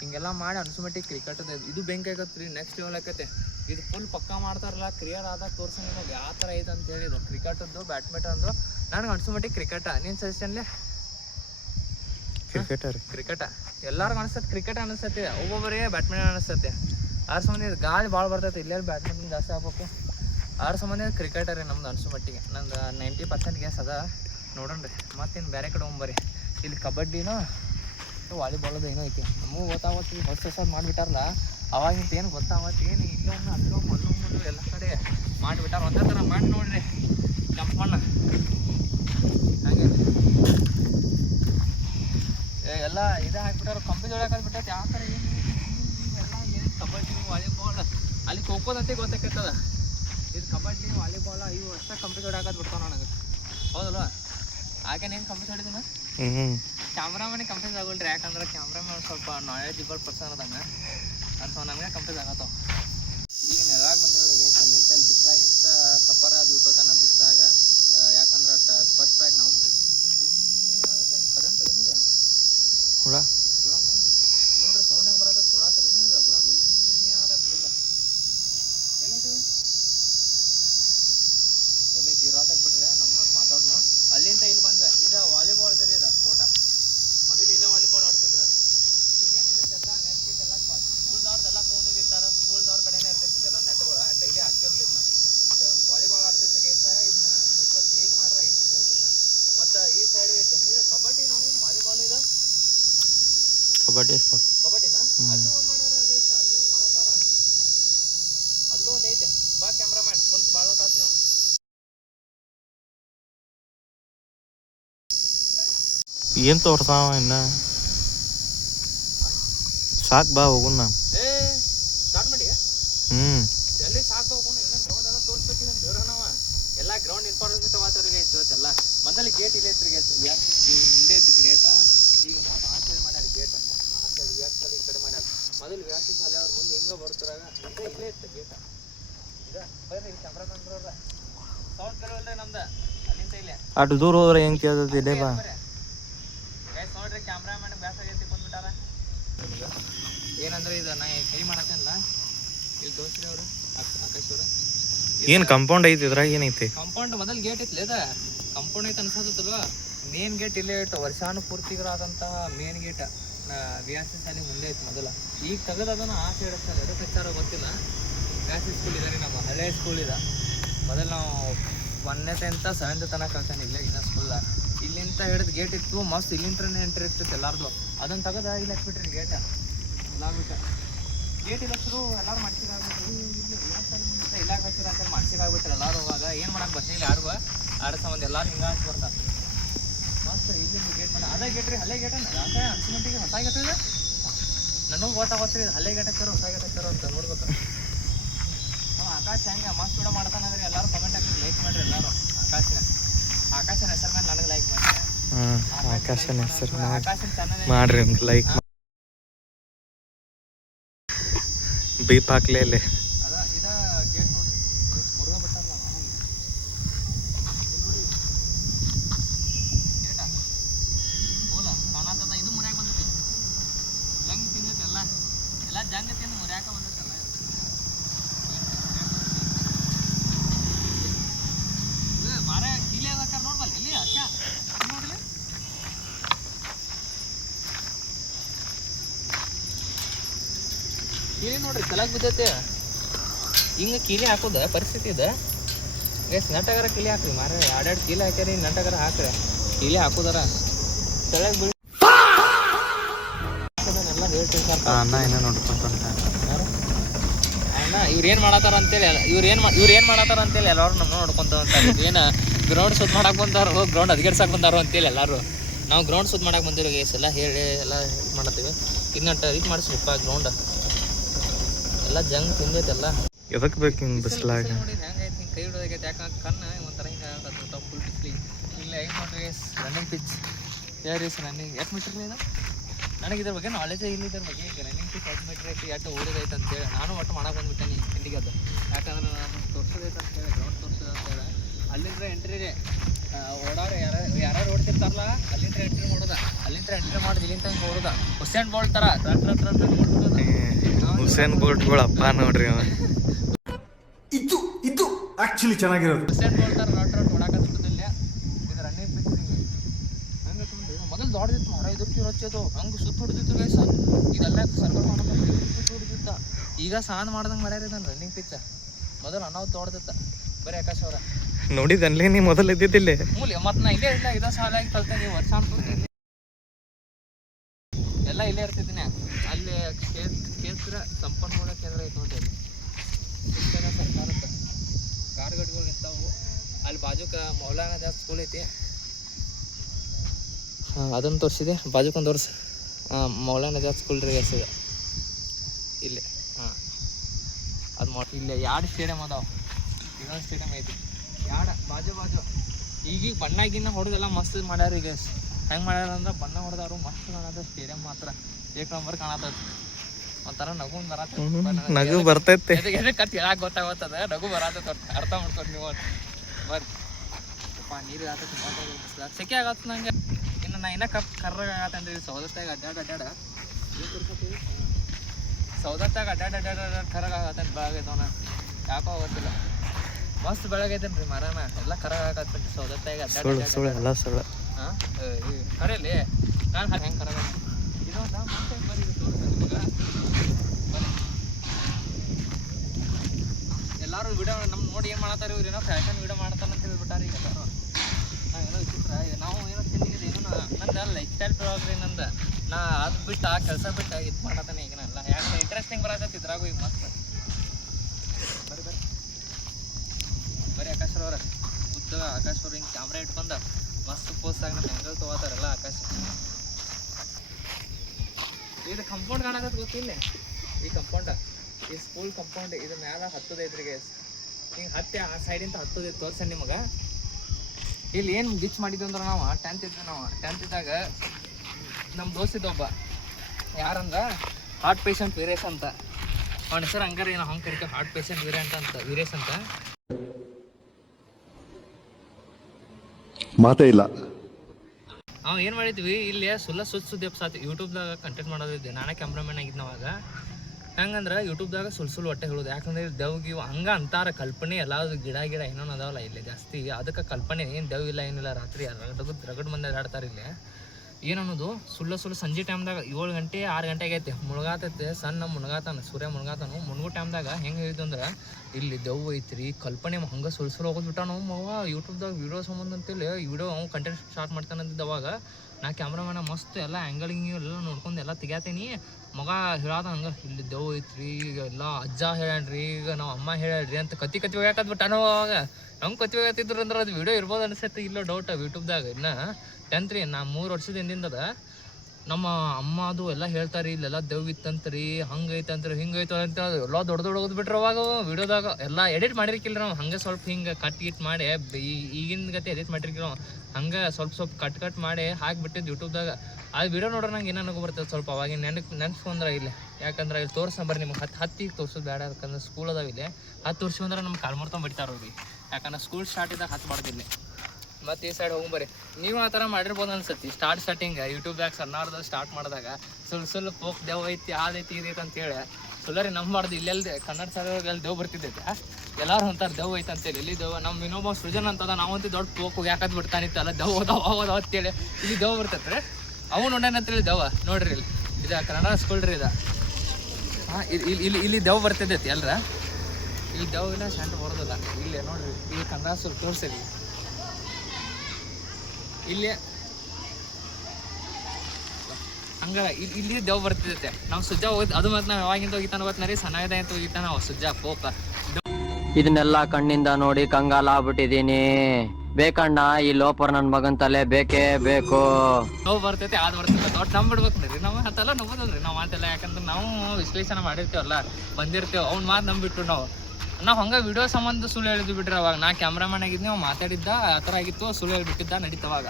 ಹಿಂಗೆಲ್ಲ ಮಾಡಿ ಅನ್ಸೋ ಮಟ್ಟಿಗೆ ಕ್ರಿಕೆಟದ ಇದು ಬೆಂಕಿ ಆಗತ್ತೆ ರೀ. ನೆಕ್ಸ್ಟ್ ಲೆವೆಲ್ ಆಕೈತೆ ಇದು. ಫುಲ್ ಪಕ್ಕ ಮಾಡ್ತಾರಲ್ಲ ಕ್ರಿಯರ್ ಆದಾಗ ತೋರ್ಸೋ ನಿಮಗೆ ಯಾವ ಥರ ಐತೆ ಅಂತ ಹೇಳಿದ್ರು. ಕ್ರಿಕೆಟದ್ದು ಬ್ಯಾಡ್ಮಿಂಟನ್ದು ನನಗೆ ಅನ್ಸೋ ಮಟ್ಟಿಗೆ ಕ್ರಿಕೆಟ. ನೀನು ಸಜೆಷನ್ಲಿ ಕ್ರಿಕೆಟ. ಎಲ್ಲರಿಗೂ ಅನಿಸ್ತೈತೆ ಕ್ರಿಕೆಟ್ ಅನಿಸ್ತೈತಿ. ಒಬ್ಬೊಬ್ಬರಿಗೆ ಬ್ಯಾಡ್ಮಿಂಟನ್ ಅನಿಸ್ತೈತಿ. ಆರು ಸಂಬಂಧ ಗಾಳಿ ಭಾಳ ಬರ್ತೈತೆ. ಇಲ್ಲೇ ಬ್ಯಾಡ್ಮಿಂಟನ್ ಜಾಸ್ತಿ ಆಗ್ಬೇಕು. ಆರು ಸಂಬಂಧ ಕ್ರಿಕೆಟ ರೀ ನಮ್ದು ಅನ್ಸೋ ಮಟ್ಟಿಗೆ. ನಂದು 90% ಗ್ಯಾಸ್ ಅದ. ನೋಡೋಣ ರೀ ಮತ್ತಿನ್ನು ಬೇರೆ ಕಡೆ ಹೋಗ್ಬರಿ. ಇಲ್ಲಿ ಕಬಡ್ಡಿನೋ ವಾಲಿಬಾಲದು ಏನೋ ಐತಿ. ನಮಗೂ ಗೊತ್ತಾಗತ್ತಿ ಹೊಸ ಮಾಡಿಬಿಟ್ಟಾರಲ್ಲ ಅವಾಗಿಂತ ಏನು ಗೊತ್ತಾಗತ್ತೆ. ಏನು ಇಲ್ಲೊಮ್ಮೆ ಅಲ್ಲೊಮ್ಮೆ ಅಲ್ಲೊಮ್ಮೆ ಎಲ್ಲ ಕಡೆ ಮಾಡಿಬಿಟ್ಟಾರ. ಒಂದೇ ಥರ ಮಾಡಿ ನೋಡ್ರಿ ಜಂಪ್ ಮಣ್ಣ ಹಾಗೆ ಎಲ್ಲ ಇದು ಹಾಕ್ಬಿಟ್ಟಾರ. ಕಂಪಿ ಜೋಳ ಹಾಕಿಬಿಟ್ಟೈತೆ. ಯಾವ ಥರ ಏನು ಎಲ್ಲ ಏನು ಕಬಡ್ಡಿ ವಾಲಿಬಾಲ್ ಅಲ್ಲಿ ಖೋಖೋದಂತೆ ಗೊತ್ತಾಗ್ತದ. ಇದು ಕಬಡ್ಡಿ ವಾಲಿಬಾಲ್ ಇವು ಅಷ್ಟೇ ಕಂಪಿ ಜೋಳ ಹಾಕೋದು ಬಿಡ್ತಾವ ನನಗೆ. ಹೌದಲ್ವ? ಹಾಗೆ ನೀನು ಕಂಪಿ ಹೊಡಿದೀನ ಕ್ಯಾಮ್ರಾಮನಿಗೆ ಕಂಪ್ಲೀಸ್ ಆಗೋಲ್ರಿ. ಯಾಕಂದ್ರೆ ಕ್ಯಾಮ್ರಾಮನ್ ಸ್ವಲ್ಪ ನಾಲೆಜಿಬಲ್ ಪರ್ಸನ್ ಅದಾನ. ಅದು ನಮಗೆ ಕಂಪ್ಲೀಸ್ ಆಗತ್ತವ. ಈಗ ನೆಲವಾಗ ಬಂದಿದ್ರಿ ಅಲ್ಲಿಂತ ಅಲ್ಲಿ ಬಿಸ್ಲಾಗಿಂತ ಸಫರ್ ಅದು ಇಟ್ಟೋತಾನ ಬಿಸ್ಲಾಗ. ಯಾಕಂದ್ರೆ ಸ್ಪಷ್ಟವಾಗಿ ನಾವು ಕರೆಂಟು ಏನಿದೆ ಹುಳ ಹುಳನ ನೋಡ್ರಿ ಸೌಂಡ್ ಹೆಂಗೆ ಬರತ್ತೆ. ಸುಳಾತದ ಏನಿದೆ ಹುಳ ಬೀಯಾರ ಫುಲ್ಲ ಎಲ್ಲೈತೆ ಎಲ್ಲೈತಿ ಇರಾತಾಗ ಬಿಟ್ರೆ ನಮ್ಮ ನೋಟ್ ಮಾತಾಡೋಣ. ಅಲ್ಲಿಂದ ಇಲ್ಲಿ ಬಂದ್ರೆ ಇದು ವಾಲಿಬಾಲ್ ರೀ. ಇದು ಕೋಟ ಮೊದಲು ಇಲ್ಲೇ ವಾಲಿಬಾಲ್ ಆಡ್ತಿದ್ರು. ಈಗೇನಿದೆಲ್ಲ ನೆಟ್ಗಿಟ್ಟೆಲ್ಲ ಸ್ಕೂಲ್ದವ್ರದ್ದೆಲ್ಲ ತೊಗೊಂಡೋಗಿರ್ತಾರೆ. ಸ್ಕೂಲ್ದವ್ರ ಕಡೆನೇ ಇರ್ತಿದ್ದೆಲ್ಲ ನೆಟ್ಗಳು ಡೈಲಿ ಹಾಕಿರ್ಲಿಲ್ಲ. ವಾಲಿಬಾಲ್ ಆಡ್ತಿದ್ರೆ ಗೈಸ ಇದನ್ನ ಸ್ವಲ್ಪ ಕ್ಲೀನ್ ಮಾಡ್ರೆ ಐತಿ ತೋದಿಲ್ಲ. ಮತ್ತು ಈ ಸೈಡ್ ಐತೆ ಇದು ಕಬಡ್ಡಿ. ನಾವು ಏನು ವಾಲಿಬಾಲ್ ಇದು ಕಬಡ್ಡಿ ಇರ್ಬೇಕು. ಕಬಡ್ಡಿನಾ ಅಲ್ಲೂ ಒಂದು ಮಾಡ್ಯಾರ ಗೈಸ. ಅಲ್ಲೂ ಒಂದು ಮಾಡತ್ತಾರ. ಅಲ್ಲೂ ಒಂದು ಐತೆ. ಬಾ ಕ್ಯಾಮ್ರಾಮ್ಯಾನ್ ಕುಂತು ಭಾಳ ಹೊತ್ತಾತ್ ನೀವು. ಏನು ತೋರ್ಸಾವ ಇನ್ನ ಸಾಕು ಬಾ ಹೋಗುಣ. ಸ್ಟಾರ್ಟ್ ಮಾಡಿ ಎಲ್ಲಿ ಸಾಕು ಹೋಗೋಣ. ಇನ್ನೂ ಗ್ರೌಂಡ್ ಎಲ್ಲ ತೋರಿಸ್ಬೇಕಿದೆ ದೇವ್ರನವ. ಎಲ್ಲ ಗ್ರೌಂಡ್ ಇನ್ಫಾರ್ಮೇಷನ್ ತಗೋತಾರಿಗೆ ಇವತ್ತೆಲ್ಲ. ಮೊದಲು ಗೇಟ್ ಇಲ್ಲೇ ಐತ್ರಿ. ಮುಂದೆ ಐತಿ ಗ್ರೇಟ. ಈಗ ಮಾತು ಆ ಸೈಡ್ ಮಾಡ್ಯಾರ ಗೇಟ. ಆ ಸೈಡ್ ವ್ಯಾಕ್ಸಲ್ಲಿ ಈ ಕಡೆ ಮಾಡ್ಯಾರ. ಮೊದಲು ವ್ಯಾಕ್ಸಿ ಶಾಲೆ ಅವ್ರ ಮುಂದೆ ಹಿಂಗೆ ಬರ್ತಾರಾಗ ಇಲ್ಲೇ ಇತ್ತು ಗೇಟ. ಇದು ಬರ್ರಿ ಕ್ಯಾಮ್ರಾಮನ್ ಬರೋರ ಸೌಂಡ್ ಕರೋಲ್ರಿ ನಮ್ದು ಅಲ್ಲಿಂದ ಇಲ್ಲೇ. ಅಷ್ಟು ದೂರ ಹೋದ್ರೆ ಹೆಂಗೆ ಕೇಳ್ತೈತಿ ಇಲ್ಲೇ ಬಾ. ನೋಡ್ರಿ ಕ್ಯಾಮ್ರಾಮನ್ ಬ್ಯಾಸಾಗೈತಿ ಬಂದ್ಬಿಟ್ಟಾರ. ಏನಂದ್ರೆ ಇದು ನಾ ಕೈ ಮಾಡತ್ತೇನಲ್ಲ ಇಲ್ಲಿ ತೋರಿಸ್ರಿ ಅವರು ಆಕಾಶ್ ಅವರು. ಏನು ಕಾಂಪೌಂಡ್ ಐತಿ ಇದ್ರಾಗ ಏನೈತಿ? ಕಾಂಪೌಂಡ್ ಮೊದಲು ಗೇಟ್ ಐತ್ಲಿ. ಅದ ಕಾಂಪೌಂಡ್ ಐತೆ ಅನ್ಸತ್ತಲ್ವ. ಮೇನ್ ಗೇಟ್ ಇಲ್ಲೇ ಇಟ್ಟು ವರ್ಷಾನುಪೂರ್ತಿಗಳಾದಂತಹ ಮೇನ್ ಗೇಟ್ VRC ಶಾಲೆ ಮುಂದೆ ಐತಿ ಮೊದಲ. ಈಗ ತೆಗೆದದನ್ನು ಆ ಸೈಡ್ ಹಚ್ಚಾರ. ಎದಕ್ಕೆ ಹಚ್ಚಾರೋ ಗೊತ್ತಿಲ್ಲ. VRC ಸ್ಕೂಲ್ ಇದೆ ರೀ. ನಮ್ಮ ಹಳೆ ಸ್ಕೂಲ್ ಇದೆ. ಮೊದಲು ನಾವು 1ನೇ ಅಂತ 7th ತನಕ ಕಲ್ತಾನೆ ಇಲ್ಲೇ ಇನ್ನ ಸ್ಕೂಲ್. ಇಲ್ಲಿಂದ ಹಿಡಿದು ಗೇಟ್ ಇತ್ತು ಮಸ್ತ್. ಇಲ್ಲಿಂತ್ರನೇ ಎಂಟ್ರಿ ಇರ್ತಿತ್ತು ಎಲ್ಲಾರ್ದು. ಅದನ್ನು ತೆಗೆದ ಇಲ್ಲಿ ಹಚ್ಬಿಟ್ರಿ ಗೇಟ ಎಲ್ಲ ಬಿಟ್ಟು. ಗೇಟ್ ಇಲ್ಲ ಹಚ್ಚರು ಎಲ್ಲರೂ ಮಾಡ್ಸಿಕಾಗ್ಬಿಟ್ರು. ಇಲ್ಲಿ ಮುಂದೆ ಇಲ್ಲಾಗ ಹಚ್ಚಿರ ಅಂತೇಳಿ ಮಾಡ್ಸಿಕಾಗ್ಬಿಟ್ರು ಎಲ್ಲರೂ. ಅವಾಗ ಏನು ಮಾಡಕ್ಕೆ ಬರ್ತಿಲ್ಲ ಯಾರಿಗೂ. ಆಡೋ ಸಂಬಂಧ ಎಲ್ಲರೂ ಹಿಂಗೆ ಹಚ್ಚಿ ಬರ್ತಾರೆ ಮಸ್ತ್. ಇಲ್ಲಿಂದ ಗೇಟ್ ಮಾಡಿ ಅದೇ ಗೇಟ್ ರೀ. ಹಳೆ ಗೇಟ ಯಾಕೆ ಅನ್ಸಿಮಂಟಿಗೆ ಹೊಸ ಗೇಟ್ ಇದೆ. ನನಗೂ ಗೊತ್ತಾಗತ್ರಿ ಇದು ಹಳೆ ಗೇಟ್ ಹಚ್ಚಾರೋ ಹೊಸ ಗೇಟ್ ಹಚ್ಚಾರೋ ಅಂತ ನೋಡ್ಬೇಕು. ನಾವು ಆಕಾಶ ಹೆಂಗೆ ಮಸ್ತ್ ಕೂಡ ಮಾಡ್ತಾನಂದ್ರೆ ಎಲ್ಲರೂ ಕಮೆಂಟ್ ಹಾಕಿ ಲೈಕ್ ಮಾಡಿರಿ ಎಲ್ಲರೂ. ಆಕಾಶನ ಹೆಸರು ಮೇಲೆ ನನಗೆ ಲೈಕ್ ಮಾಡಿ. ಆಕಾಶನ ಹೆಸರು ಆಕಾಶನ ಚಾನಲ್ ಮಾಡ್ರಿ ಲೈಕ್ ಬೀಪ್ ಹಾಕ್ಲೇ ಇಲ್ಲಿ. ಅದ ಇದ ಗೇಟ್ ನೋಡ್ರಿ ಮುರುಗ ಬಿಟ್ಟಾರಲ್ಲ ನೋಡಿ ಗೇಟ ಹೋಲ ಕಾಣತದ. ಇದು ಮುರ್ಯಾಕ ಬಂದೈತಿ. ಜಂಗ್ ತಿಂದೈತಿ ಎಲ್ಲ ಎಲ್ಲ ಜಂಗ್ ತಿಂದು ಮುರ್ಯಾಕ ಬಂದೈತಿ ಎಲ್ಲ. ಇದು ಮಾರ ಕೀಲೆ ಅದಕ್ಕಾರ ನೋಡ್ಬಲ್ಲ ಎಲ್ಲಿ ಅಕ್ಕ ನೋಡ್ಲಿ. ಕೀಲಿ ನೋಡ್ರಿ ತಲಾಕ್ ಬಿದ್ದೈತೆ. ಹಿಂಗೆ ಕೀಲಿ ಹಾಕೋದ ಪರಿಸ್ಥಿತಿ ಇದೆ. ಎಸ್ ನಟಗರ ಕೀಲಿ ಹಾಕ್ರಿ ಮಾರ. ಎರಡೆರಡು ಕೀಲಿ ಹಾಕ್ಯಾರಿ ನಟಗರ ಹಾಕ್ರಿ. ಕೀಲಿ ಹಾಕೋದಾರ ತಳಗ್ ಬೀಳ್ ಎಲ್ಲ ಹೇಳ್ತಿರ್ತಾರೆ. ಅಣ್ಣ ಏನೋ ನೋಡ್ಕೊಂತ ಅಣ್ಣ ಇವ್ರೇನು ಮಾಡತ್ತಾರ ಅಂತೇಳಿ ಇವ್ರೇನು ಮಾಡತ್ತಾರ ಅಂತೇಳಿ ಎಲ್ಲರೂ ನಮ್ಮ ನೋಡ್ಕೊಂತ ಹೊಂಟಾರ. ಏನು ಗ್ರೌಂಡ್ ಸುತ್ತ ಮಾಡಕ್ಕೆ ಬಂದಾರೋ ಗ್ರೌಂಡ್ ಅದ್ಗೆಡ್ಸಕ್ಕೆ ಬಂದಾರೋ ಅಂತೇಳಿ ಎಲ್ಲರೂ. ನಾವು ಗ್ರೌಂಡ್ ಸುತ್ತ ಮಾಡಕ್ಕೆ ಬಂದಿರೋ ಗೇಸ್ ಎಲ್ಲ ಹೇಳಿ ಎಲ್ಲ ಇದು ಮಾಡತ್ತೀವಿ. ಇನ್ನೊಟ್ಟು ಇದು ಮಾಡಿಸ್ರಿಪ್ಪ ಗ್ರೌಂಡ್ ಎಲ್ಲ ಜಂಗ್ ತಿಂದೈತೆಲ್ಲ. ಎದಕ್ಕೆ ಬೇಕು ಹಿಂಗೆ ಬಿಸ್ಲಾಗ ನೋಡಿ ಹೆಂಗೈತೆ ಹಿಂಗೆ ಕೈ ಹಿಡಿದಾಗೈತೆ. ಯಾಕಂದ್ರೆ ಕಣ್ಣು ಒಂಥರ ಹಿಂಗೆ ಆಗತ್ತೆ ಫುಲ್ ಬಿಸ್ಲಿಗೆ. ಇಲ್ಲ ಹೆಂಗೆ ನೋಡ್ರಿ ರನ್ನಿಂಗ್ ಪಿಚ್ ಯಾರೀಸ್ ರನ್ನಿಂಗ್ 8 ಮೀಟ್ರ್ ಇದೆ. ನನಗೆ ಇದ್ರ ಬಗ್ಗೆ ನಾಲೆಜೇ ಇಲ್ಲ. ಇದ್ರ ಬಗ್ಗೆ ರನ್ನಿಂಗ್ ಪಿಚ್ 8 ಮೀಟ್ರ್ ಐತಿ ಎಷ್ಟು ಓಡೋದೈತೆ ಅಂತೇಳಿ ನಾನು ಒಟ್ಟು ಮಾಡಕ್ಕೆ ಬಂದ್ಬಿಟ್ಟೇನೆ ಇಂಡಿಗೆ. ಅದು ಯಾಕಂದ್ರೆ ನಾನು ತೋರಿಸೋದೈತೆ ಅಂತೇಳಿ ಗ್ರೌಂಡ್ ತೋರಿಸೋದು ಅಂತೇಳಿ ಅಲ್ಲಿಂದ ಎಂಟ್ರಿ ಓಡೋರು ಯಾರು ಓಡ್ತಿರ್ತಾರಲ್ಲ ಅಲ್ಲಿಂದ ಎಂಟ್ರಿ ಮಾಡೋದ, ಅಲ್ಲಿಂದ ಎಂಟ್ರಿ ಮಾಡೋದು, ಇಲ್ಲಿಂದ ಹಂಗೆ ಓಡೋದ. ಹುಸೇನ್ ಬೋಲ್ಟ್ ಥರ ಹುಸೇನ್ ಬೋಲ್ಟ್ಗಳು ಅಪ್ಪ ನೋಡ್ರಿ ಅವ. ಇದು ಆಕ್ಚುಲಿ ಚೆನ್ನಾಗಿರೋದು. ಹುಸೇನ್ ಬೋಲ್ಟ್ ಥರ ರಟ್ ಓಡಾಕತ್ತಿಲ್ಲ. ಇದು ರನ್ನಿಂಗ್ ಪಿಚ್ ಹಂಗೆ ತುಂಬ ಮೊದಲು ದೊಡ್ಡದಿತ್ತು ಮರ, ಇದ್ರಕ್ಕೆ ರೊಚ್ಚದು ಹಂಗೆ ಸುತ್ತ ಹೊಡೆದಿತ್ತು ಗೈಸ. ಇದೆಲ್ಲ ಸರ್ಕಲ್ ಮಾಡೋದು ಸುತ್ತ ಹೊಡೆದಿತ್ತ. ಈಗ ಸಾಂದ್ ಮಾಡ್ದಂಗೆ ಮಾಡ್ಯಾರ ಇದನ್ನು ರನ್ನಿಂಗ್ ಪಿಚ್ಚ. ಮೊದಲು ಅನ್ನೋದು ದೊಡ್ಡದಿತ್ತ. ಬರೀ ಆಕಾಶ್ ಅವರ ನೋಡಿದನ್ಲೇ ನೀ ಮೊದಲು ಇದ್ದಿದ್ದಿಲ್ಲ ಮೂಲ. ಮತ್ತು ನಾ ಇಲ್ಲೇ ಇಲ್ಲ, ಇದೇ ಸಾಲಾಗಿ ಕಲ್ತೇನೆ ವರ್ಷ ಅನ್ಕೊಳ್ತೀನಿ. ಎಲ್ಲ ಇಲ್ಲೇ ಇರ್ತಿದ್ದೀನಿ. ಅಲ್ಲಿ ಕೇಂದ್ರ ಸಂಪನ್ಮೂಲ ಕೇಂದ್ರ ಐತೆ ನೋಡಿ, ಅಲ್ಲಿ ಶಿಕ್ಷಣ ಸರ್ಕಾರದ ಕಾರ್ಗಡ್ಗಳು ನಿಂತಾವು. ಅಲ್ಲಿ ಬಾಜುಕ ಮೌಲಾನಾ ಸ್ಕೂಲ್ ಐತಿ. ಹಾಂ ಅದನ್ನು ತೋರಿಸಿದೆ. ಬಾಜುಕೊಂದು ತೋರಿಸಿ. ಮೌಲಾನಾ ಸ್ಕೂಲ್ ರೀ ಎಸ್ ಇಲ್ಲಿ. ಹಾಂ ಅದು ಇಲ್ಲಿ 2 ಸ್ಟೇಡಿಯಮ್ ಅದಾವೆ. ಇನ್ನೊಂದು ಸ್ಟೇಡಿಯಮ್ ಐತಿ 2 ಬಾಜು. ಈಗೀಗ ಬಣ್ಣ ಗಿನ್ನ ಹೊಡೆದೆಲ್ಲ ಮಸ್ತ್ ಮಾಡ್ಯಾರ. ಈಗ ಹೆಂಗೆ ಮಾಡ್ಯಾರ ಅಂದ್ರೆ ಬಣ್ಣ ಹೊಡೆದವರು ಮಸ್ತ್ ಕಾಣತ್ತ. ಸ್ಟೇಡಿಯಮ್ ಮಾತ್ರ ಏಕ್ ನಂಬರ್ ಕಾಣತ್ತದ. ಒಂಥರ ನಗು ನಗು ಬರ್ತೈತೆ. ಕತ್ ಹೇಳಕ್ಕೆ ಗೊತ್ತಾಗತ್ತದ, ನಗು ಬರತ್ತ. ಅರ್ಥ ಮಾಡ್ಕೊಂಡು ನೀವು ಬರ್ರಿ. ಅಪ್ಪ ನೀರು ಆಗತ್ತೆ, ಸೆಕೆ ಆಗತ್ತೆ ನಂಗೆ. ಇನ್ನು ನಾ ಕರ್ರಾಗ ಆಗತ್ತಂದ್ರೆ ಸೌದತ್ತಾಗ ಅಡ್ಡಾಡ ಸೌದತ್ತಾಗ ಅಡ್ಡಾಡ ಕರ್ರಾಗ ಆಗತ್ತಂತ ಬೆಳಗೈತವನ ಯಾಕೋ ಗೊತ್ತಿಲ್ಲ. ಮಸ್ತ್ ಬೆಳಗೈತೇನೆ ರೀ ಮರನ ಎಲ್ಲ ಕರ್ರಾಗ ಆಗತ್ತಂತ ಸೌದತ್ತಾಗ ಅಡ್ಡಾಡ. ಹಾಂ ಕರೆಯಲ್ಲಿ ನಾನು ಹೆಂಗೆ ಕರಗ ಇದೊಂದ ಮತ್ತೆ ಬರೀ ತೋರಿಸ್ತೀನಿ ನಿಮಗೆ. ಬನ್ನಿ ಎಲ್ಲರೂ ವಿಡಿಯೋ ನಮ್ಮ ನೋಡಿ ಏನು ಮಾಡತ್ತಾರೆ ಇವ್ರು, ಏನೋ ಫ್ಯಾಷನ್ ವಿಡಿಯೋ ಮಾಡ್ತಾನೆ ಅಂತ ಹೇಳ್ಬಿಟ್ಟಾರೆ. ಈಗ ನಾವೇನೋ ವಿಚಿತ್ರ, ನಾವು ಏನೋ ತಿಂದಿದೆ ಏನೋ ನಂದು ಲೈಫ್ ಸ್ಟೈಲ್ ಬ್ಲಾಗ್ ನಂದು. ನಾ ಅದು ಬಿಟ್ಟು ಆ ಕೆಲಸ ಬಿಟ್ಟು ಇದು ಮಾಡತ್ತಾನೆ ಈಗ ನಾನು. ಯಾಕಂದ್ರೆ ಇಂಟ್ರೆಸ್ಟಿಂಗ್ ಬರತ್ತಿದ್ರಾಗು ಈಗ ಮಸ್ತ್. ಬರೀ ಆಕಾಶ್ರವ್ರ ಉದ್ದ ಆಕಾಶ್ವ್ರ ಹಿಂಗೆ ಕ್ಯಾಮ್ರಾ ಇಟ್ಕೊಂಡ ಮಸ್ತ್ ಪೋಸ್ಟಾಗಿ ನಮ್ಮ ಹೆಂಗಲ್ ತೊಗೋತಾರಲ್ಲ ಆಕಾಶ. ಇದು ಕಂಪೌಂಡ್ ಕಾಣಕತ್ ಗೊತ್ತಿಲ್ಲ. ಈ ಕಂಪೌಂಡ ಈ ಸ್ಕೂಲ್ ಕಂಪೌಂಡ್ ಇದು ಮ್ಯಾಲ ಹತ್ತದೈತ್ರಿ ಗೈಸ್. ಹಿಂಗೆ ಹತ್ತಿ ಆ ಸೈಡಿಂದ ಹತ್ತದೈತೆ ತೋರ್ಸ ನಿಮಗೆ. ಇಲ್ಲಿ ಏನು ಬಿಚ್ ಮಾಡಿದ್ವಿ ಅಂದ್ರೆ ನಾವು 10th ಇದ್ವಿ. ನಾವು 10th ಇದ್ದಾಗ ನಮ್ಮ ದೋಸ್ತಿದ್ದ ಒಬ್ಬ, ಯಾರಂದ್ರೆ ಹಾರ್ಟ್ ಪೇಷಂಟ್ ವೀರೇಶ್ ಅಂತ. ಅವನ ಹೆಸರು ಹಂಗಾರೆ ಏನೋ ಹಂಗೆ ಕರಿತೀವಿ, ಹಾರ್ಟ್ ಪೇಷಂಟ್ ವೀರೇಶ್ ಅಂತ. ಮಾತೇ ಇಲ್ಲ. ನಾವು ಏನು ಮಾಡಿದ್ವಿ ಇಲ್ಲಿ ಸುದ್ದಿ ಎಪ್ಸಾತಿ ಯೂಟ್ಯೂಬ್ದಾಗ ಕಂಟೆಂಟ್ ಮಾಡೋದಿದ್ದೆ. ನಾನೇ ಕ್ಯಾಮ್ರಾಮನ್ ಆಗಿದ್ದು ಅವಾಗ. ಹೆಂಗಂದ್ರೆ ಯೂಟ್ಯೂಬ್ದಾಗ ಸುಳ್ಳು ಹೊಟ್ಟೆ ಹೇಳೋದು. ಯಾಕಂದ್ರೆ ದೆವ್ಗಿವು ಹಂಗೆ ಅಂತಾರೆ ಕಲ್ಪನೆ ಎಲ್ಲ. ಗಿಡ ಏನೋ ಅದಾವಲ್ಲ ಇಲ್ಲಿ ಜಾಸ್ತಿ, ಅದಕ್ಕೆ ಕಲ್ಪನೆ. ಏನು ದೆವ್ ಇಲ್ಲ ಏನಿಲ್ಲ. ರಾತ್ರಿ ರಗಡ್ ಮಂದಿ ಆಡ್ತಾರೆ ಇಲ್ಲಿ. ಏನನ್ನೋದು ಸುಳ್ಳು ಸಂಜೆ ಟೈಮ್ದಾಗ 7 ಗಂಟೆ 6 ಗಂಟೆಗೆ ಐತೆ ಮುಳುಗಾತೈತೆ. ಸಣ್ಣ ಮುಳುಗಾತಾನ, ಸೂರ್ಯ ಮುಳುಗಾತಾನು. ಮುಳುಗೋ ಟೈಮ್ದಾಗ ಹೆಂಗೆ ಹೇಳಿದ್ದು ಅಂದ್ರೆ ಇಲ್ಲಿ ದೆವ್ ಐತ್ರಿ ಕಲ್ಪನೆ ಹಂಗೆ ಸುಳ್ಳು ಹೋಗೋದ್ಬಿಟ್ಟ. ನಾವು ಮಗ ಯೂಟ್ಯೂಬ್ದಾಗ ವೀಡಿಯೋ ಸಂಬಂಧ ಅಂತೇಳಿ ವಿಡಿಯೋ ಅವ್ನು ಕಂಟೆಂಟ್ ಸ್ಟಾರ್ಟ್ ಮಾಡ್ತಾನಂತಿದ್ದ. ಅವಾಗ ನಾ ಕ್ಯಾಮ್ರಾಮನ ಮಸ್ತ್ ಎಲ್ಲ ಆ್ಯಂಗಲಿಂಗ್ ಎಲ್ಲ ನೋಡ್ಕೊಂಡು ಎಲ್ಲ ತೆಗ್ಯಾತೀನಿ. ಮಗ ಹೇಳಾದ ಹಂಗೆ ಇಲ್ಲಿ ದೆವ್ ಐತ್ರಿ, ಈಗ ಎಲ್ಲ ಅಜ್ಜ ಹೇಳ್ಯಾನ್ರಿ, ಈಗ ನಾವು ಅಮ್ಮ ಹೇಳ್ಯಾಳ್ರಿ ಅಂತ ಕತ್ತಿ ಹೋಗ್ಯಾಕದ್ಬಿಟ್ಟ. ನಾವು ಅವಾಗ ನಮ್ಗೆ ಕತ್ತಿ ಹೋಗ್ತಿದ್ರು ಅಂದ್ರೆ ಅದು ವಿಡಿಯೋ ಇರ್ಬೋದು ಅನ್ಸತ್ತೆ. ಇಲ್ಲೋ ಡೌಟ್ ಯೂಟ್ಯೂಬ್ದಾಗ. ಇನ್ನು 10th ರೀ, ನಾ 3 ವರ್ಷದ ಹಿಂದಿಂದದ ನಮ್ಮ ಅಮ್ಮ ಅದು ಎಲ್ಲ ಹೇಳ್ತಾರೆ ಇಲ್ಲೆಲ್ಲ ದೆವ್ ಇತ್ತಂತ್ರಿ, ಹಂಗೈತಂತ್ರಿ ಹಿಂಗೈತ ಅಂತ ಎಲ್ಲ ದೊಡ್ಡ ಬಿಟ್ರೆ ಅವಾಗ ವಿಡಿಯೋದಾಗ. ಎಲ್ಲ ಎಡಿಟ್ ಮಾಡಿರ್ಕಿಲ್ಲ ನಾವು, ಹಂಗೆ ಸ್ವಲ್ಪ ಹಿಂಗೆ ಕಟ್ ಮಾಡಿ ಈಗಿನ ಗತಿ ಎಡಿಟ್ ಮಾಡಿರ್ಕಿಲ್ಲ ನಾವು. ಹಂಗೆ ಸ್ವಲ್ಪ ಕಟ್ ಮಾಡಿ ಹಾಕಿಬಿಟ್ಟಿದ್ದು ಯೂಟ್ಯೂಬ್ದಾಗ. ಆ ವಿಡಿಯೋ ನೋಡ್ರೆ ನಂಗೆ ಏನಾಗೋ ಬರ್ತದೆ ಸ್ವಲ್ಪ. ಅವಾಗ ನೆನ್ಸ್ಕೊಂಡ್ರೆ ಇಲ್ಲಿ. ಯಾಕಂದ್ರೆ ಇಲ್ಲಿ ತೋರಿಸ್ಕೊಂಬರ್ರಿ ನಿಮ್ಗೆ. ಹತ್ತಿಗೆ ತೋರ್ಸೋದು ಬೇಡ. ಯಾಕಂದ್ರೆ ಸ್ಕೂಲ್ ಅದಾವ ಇಲ್ಲಿ. 10 ವರ್ಷ ಬಂದ್ರೆ ನಮ್ಗೆ ಕಾಲ್ಮರ್ತ ಬಿಡ್ತಾರೆ ಅವ್ರಿಗೆ. ಯಾಕಂದ್ರೆ ಸ್ಕೂಲ್ ಸ್ಟಾರ್ಟ್ ಇದ್ದಾಗ ಹತ್ಬಾರ್ದಿಲ್ಲ. ಮತ್ತು ಈ ಸೈಡ್ ಹೋಗ್ಬರ್ರಿ. ನೀವು ಆ ಥರ ಮಾಡಿರ್ಬೋದು ಅನ್ಸತ್ತಿ. ಸ್ಟಾರ್ಟಿಂಗ್ ಯೂಟ್ಯೂಬ್ದಾಗ ಸಣ್ಣವ್ರದಾಗ ಸ್ಟಾರ್ಟ್ ಮಾಡಿದಾಗ ಸುಳ್ಳು ಪೋಕ್ ದೆವ್ ಐತಿ ಅದೈತಿ ಇದೈತಿ ಅಂತೇಳಿ ಸುಳ್ಳರಿ ನಂಬಾರ್ದು. ಇಲ್ಲೆಲ್ಲಿ ಕನ್ನಡ ಸರ್ ದೇವ್ ಬರ್ತಿದ್ದೈತೆ. ಎಲ್ಲರೂ ಅಂತಾರೆ ದೆವ್ ಐತೆ ಅಂತೇಳಿ. ಇಲ್ಲಿ ದೆವ್ ನಮ್ಮ ಇನ್ನೊಬ್ಬ ಸೃಜನ್ ಅಂತದ, ನಾವಂತೂ ದೊಡ್ಡ ಪೋಕ್ ಯಾಕದ್ ಬಿಡ್ತಾನಿತ್ತಲ್ಲ ದೆವ್ ಹೋದ ಅಂತೇಳಿ ಇಲ್ಲಿ ದೆವ್ ಬರ್ತೈತೆ. ಅವು ನೋಡ್ಯಾನಂತೇಳಿ ದೆವ್ ನೋಡ್ರಿ. ಇಲ್ಲಿ ಇದು ಕನ್ನಡ ಸ್ಕೂಲ್ ರೀ ಇದು. ಹಾಂ ಇಲ್ಲಿ ದೆವ್ ಬರ್ತಿದ್ದೈತಿ ಎಲ್ರ. ಇಲ್ಲಿ ದೆವ್ ಇಲ್ಲ ಸಣ್ಣ ಬರೋದಿಲ್ಲ. ಇಲ್ಲಿ ನೋಡ್ರಿ ಇಲ್ಲಿ ಕನ್ನಡ ಸ್ಕೂಲ್ ತೋರಿಸಿರಿ. ಇಲ್ಲಿ ಹಂಗಾರ ಇಲ್ಲಿ ದೆವ್ ಬರ್ತಿದ್ದೈತೆ. ನಾವು ಸುಜ್ಜ ಹೋಗಿ ಅದು ಮತ್ತು ನಾವು ಯಾವಾಗಿಂದ ಹೋಗಿತಾನ ಗೊತ್ತನರಿ, ಸಣ್ಣದ ಅಂತ ಹೋಗಿತಾನ ಅವ ಸುಜ್ಜ ಪೋಪ. ಇದನ್ನೆಲ್ಲ ಕಣ್ಣಿಂದ ನೋಡಿ ಕಂಗಾಲ ಆಗ್ಬಿಟ್ಟಿದೀನಿ. ಬೇಕಣ್ಣ ಈ ಲೋಪರ್ ನನ್ ಮಗನ್ ತಲೆ ಬೇಕೇ ಬೇಕು. ನೋವು ಬರ್ತೈತೆ ಅದು ಬರ್ತೈತೆ ದೊಡ್ಡ ನಂಬಿಡ್ಬೇಕ್ರಿ. ನಾವು ಅಂತೆಲ್ಲ ನಂಬೋದಲ್ರಿ ನಾವು ಅಂತೆಲ್ಲ. ಯಾಕಂದ್ರೆ ನಾವು ವಿಶ್ಲೇಷಣೆ ಮಾಡಿರ್ತೇವಲ್ಲ, ಬಂದಿರ್ತೇವೆ ಅವ್ನ ಮಾತು ನಂಬಿಟ್ಟು ನಾವು ಹಂಗೆ ವಿಡಿಯೋ ಸಂಬಂಧ ಸುಳ್ಳು ಹೇಳಿದ್ವಿ ಬಿಟ್ರಿ. ಅವಾಗ ನಾ ಕ್ಯಾಮ್ರಾಮನ್ ಆಗಿದ್ವಿ, ನಾವು ಮಾತಾಡಿದ್ದ ಆ ಥರ ಆಗಿತ್ತು, ಸುಳ್ಳು ಹೇಳಿಬಿಟ್ಟಿದ್ದ ನಡೀತವಾಗ.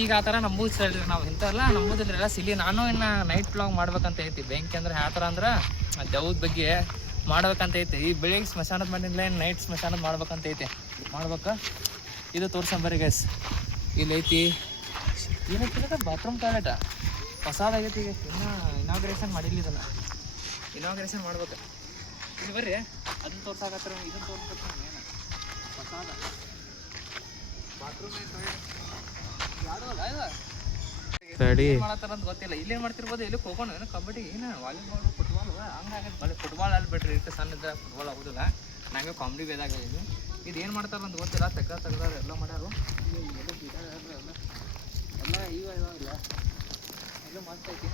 ಈಗ ಆ ಥರ ನಂಬುದು ಹೇಳ್ರಿ ನಾವು. ಇಂಥವೆಲ್ಲ ನಂಬುದಿಲ್ಲ ಎಲ್ಲ ಸಿಲಿ. ನಾನು ಇನ್ನು ನೈಟ್ ವ್ಲಾಗ್ ಮಾಡ್ಬೇಕಂತ ಹೇಳ್ತೀವಿ. ಬೆಂಕಿ ಅಂದ್ರೆ ಯಾವ ಥರ ಅಂದ್ರೆ ದೆವ್ವದ ಬಗ್ಗೆ ಮಾಡ್ಬೇಕಂತ ಐತೆ. ಈ ಬೆಳಿಗ್ಗೆ ಸ್ಮಶಾನದ ಮಾಡಿಲ್ಲ, ನೈಟ್ ಸ್ಮಶಾನದ ಮಾಡ್ಬೇಕಂತ ಐತೆ. ಮಾಡ್ಬೇಕಾ? ಇದು ತೋರ್ಸಂಬರಿ ಗೈಸ್. ಇಲ್ಲಿ ಐತಿ ಏನೈತಿ ಬಾತ್ರೂಮ್ ಟಾಯ್ಲೆಟ ಹೊಸಾದಾಗೈತಿ. ಈಗ ಇನ್ನೂ ಇನಾಗ್ರೇಷನ್ ಮಾಡಿಲ್ಲ. ಇದನ್ನು ಇನಾಗ್ರೇಷನ್ ಮಾಡ್ಬೇಕು. ಇಲ್ಲಿ ಬರ್ರಿ, ಅದನ್ನ ತೋರ್ಸಾಕತ್ರ ಇದನ್ನು ತೋರ್ಸ್ಬೇಕು. ಏನು ಹೊಸಾದ ಬಾತ್ರೂಮ್ ಯಾವ್ದಲ್ಲ ಇದು ಮಾಡತ್ತಾರ ಅಂತ ಗೊತ್ತಿಲ್ಲ. ಇಲ್ಲೇನು ಮಾಡ್ತಿರ್ಬೋದು, ಇಲ್ಲಿ ಹೋಗೋಣ. ಏನು ಕಬಡ್ಡಿ, ಏನು ವಾಲಿಬಾಲ್, ಫುಟ್ಬಾಲ್ ಹಂಗಾಗೈತೆ. ಬರೀ ಫುಟ್ಬಾಲ್ ಅಲ್ಲಿ ಬಿಡ್ರಿ, ಇಟ್ಟು ಸಣ್ಣ ಇದ್ದಾಗ ಫುಟ್ಬಾಲ್ ಆಗೋದಿಲ್ಲ. ನಂಗೆ ಕಾಮಿಡಿ ಬೇದಾಗ ಇದು ಏನು ಮಾಡ್ತಾರ ಅಂತ ಗೊತ್ತಿಲ್ಲ. ತೆಗ್ದಾರ ಎಲ್ಲ ಮಾಡ್ಯಾರು. ಎಲ್ಲ ಇವಾಗಿಲ್ಲ ಎಲ್ಲ ಮಸ್ತ್ ಐತಿ.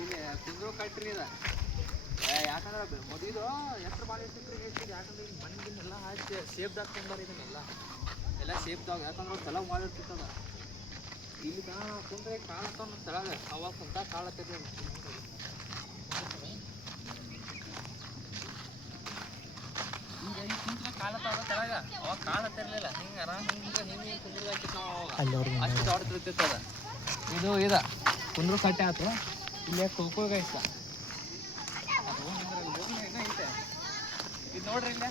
ಇಲ್ಲಿ ಕುಂದ್ರು ಕಟ್ರಿ ಇದೆ. ಯಾಕಂದ್ರೆ ಮದುವೆದು ಎಷ್ಟರ ಭಾಳ ಇರ್ತಿತ್ತು. ಯಾಕಂದ್ರೆ ಈಗ ಮಣ್ಣಿಗೆಲ್ಲ ಹಾಕಿ ಸೇಫ್ದಾಗ ತಂದಾರ ಇದನ್ನೆಲ್ಲ. ಎಲ್ಲ ಸೇಫ್ದಾಗ, ಯಾಕಂದ್ರೆ ಚಲೋ ಮಾಡಿರ್ತಿತ್ತದ. ಇಲ್ಲಿ ಕುಂದ್ರೆ ಕಾಳತ್ತ ತೆಳಗ ಅವಾಗ ಕುಂತ ಕಾಳತ್ತಿದ್ವಿ. ಈಗ ಈ ಕುಂತ ಕಾಲತ್ತ ತೆಳಗ ಅವಾಗ ಕಾಳತ್ತಿರ್ಲಿಲ್ಲ. ಹಿಂಗೆ ಆರಾಮ್ ಹಿಂಗೆ ಕುಂದ್ರದಾಕಿತ್ತು ನಾವು. ಅಷ್ಟು ದೊಡ್ಡದಿರ್ತಿತ್ತದ. ಇದು ಕುಂದ್ರು ಕಟ್ಟೆ ಆಯ್ತು. ಇಲ್ಲೇ ಖೋಖೋಗ ಐತ. ಐತೆ ಇದು ನೋಡ್ರಿ. ಇಲ್ಲೇ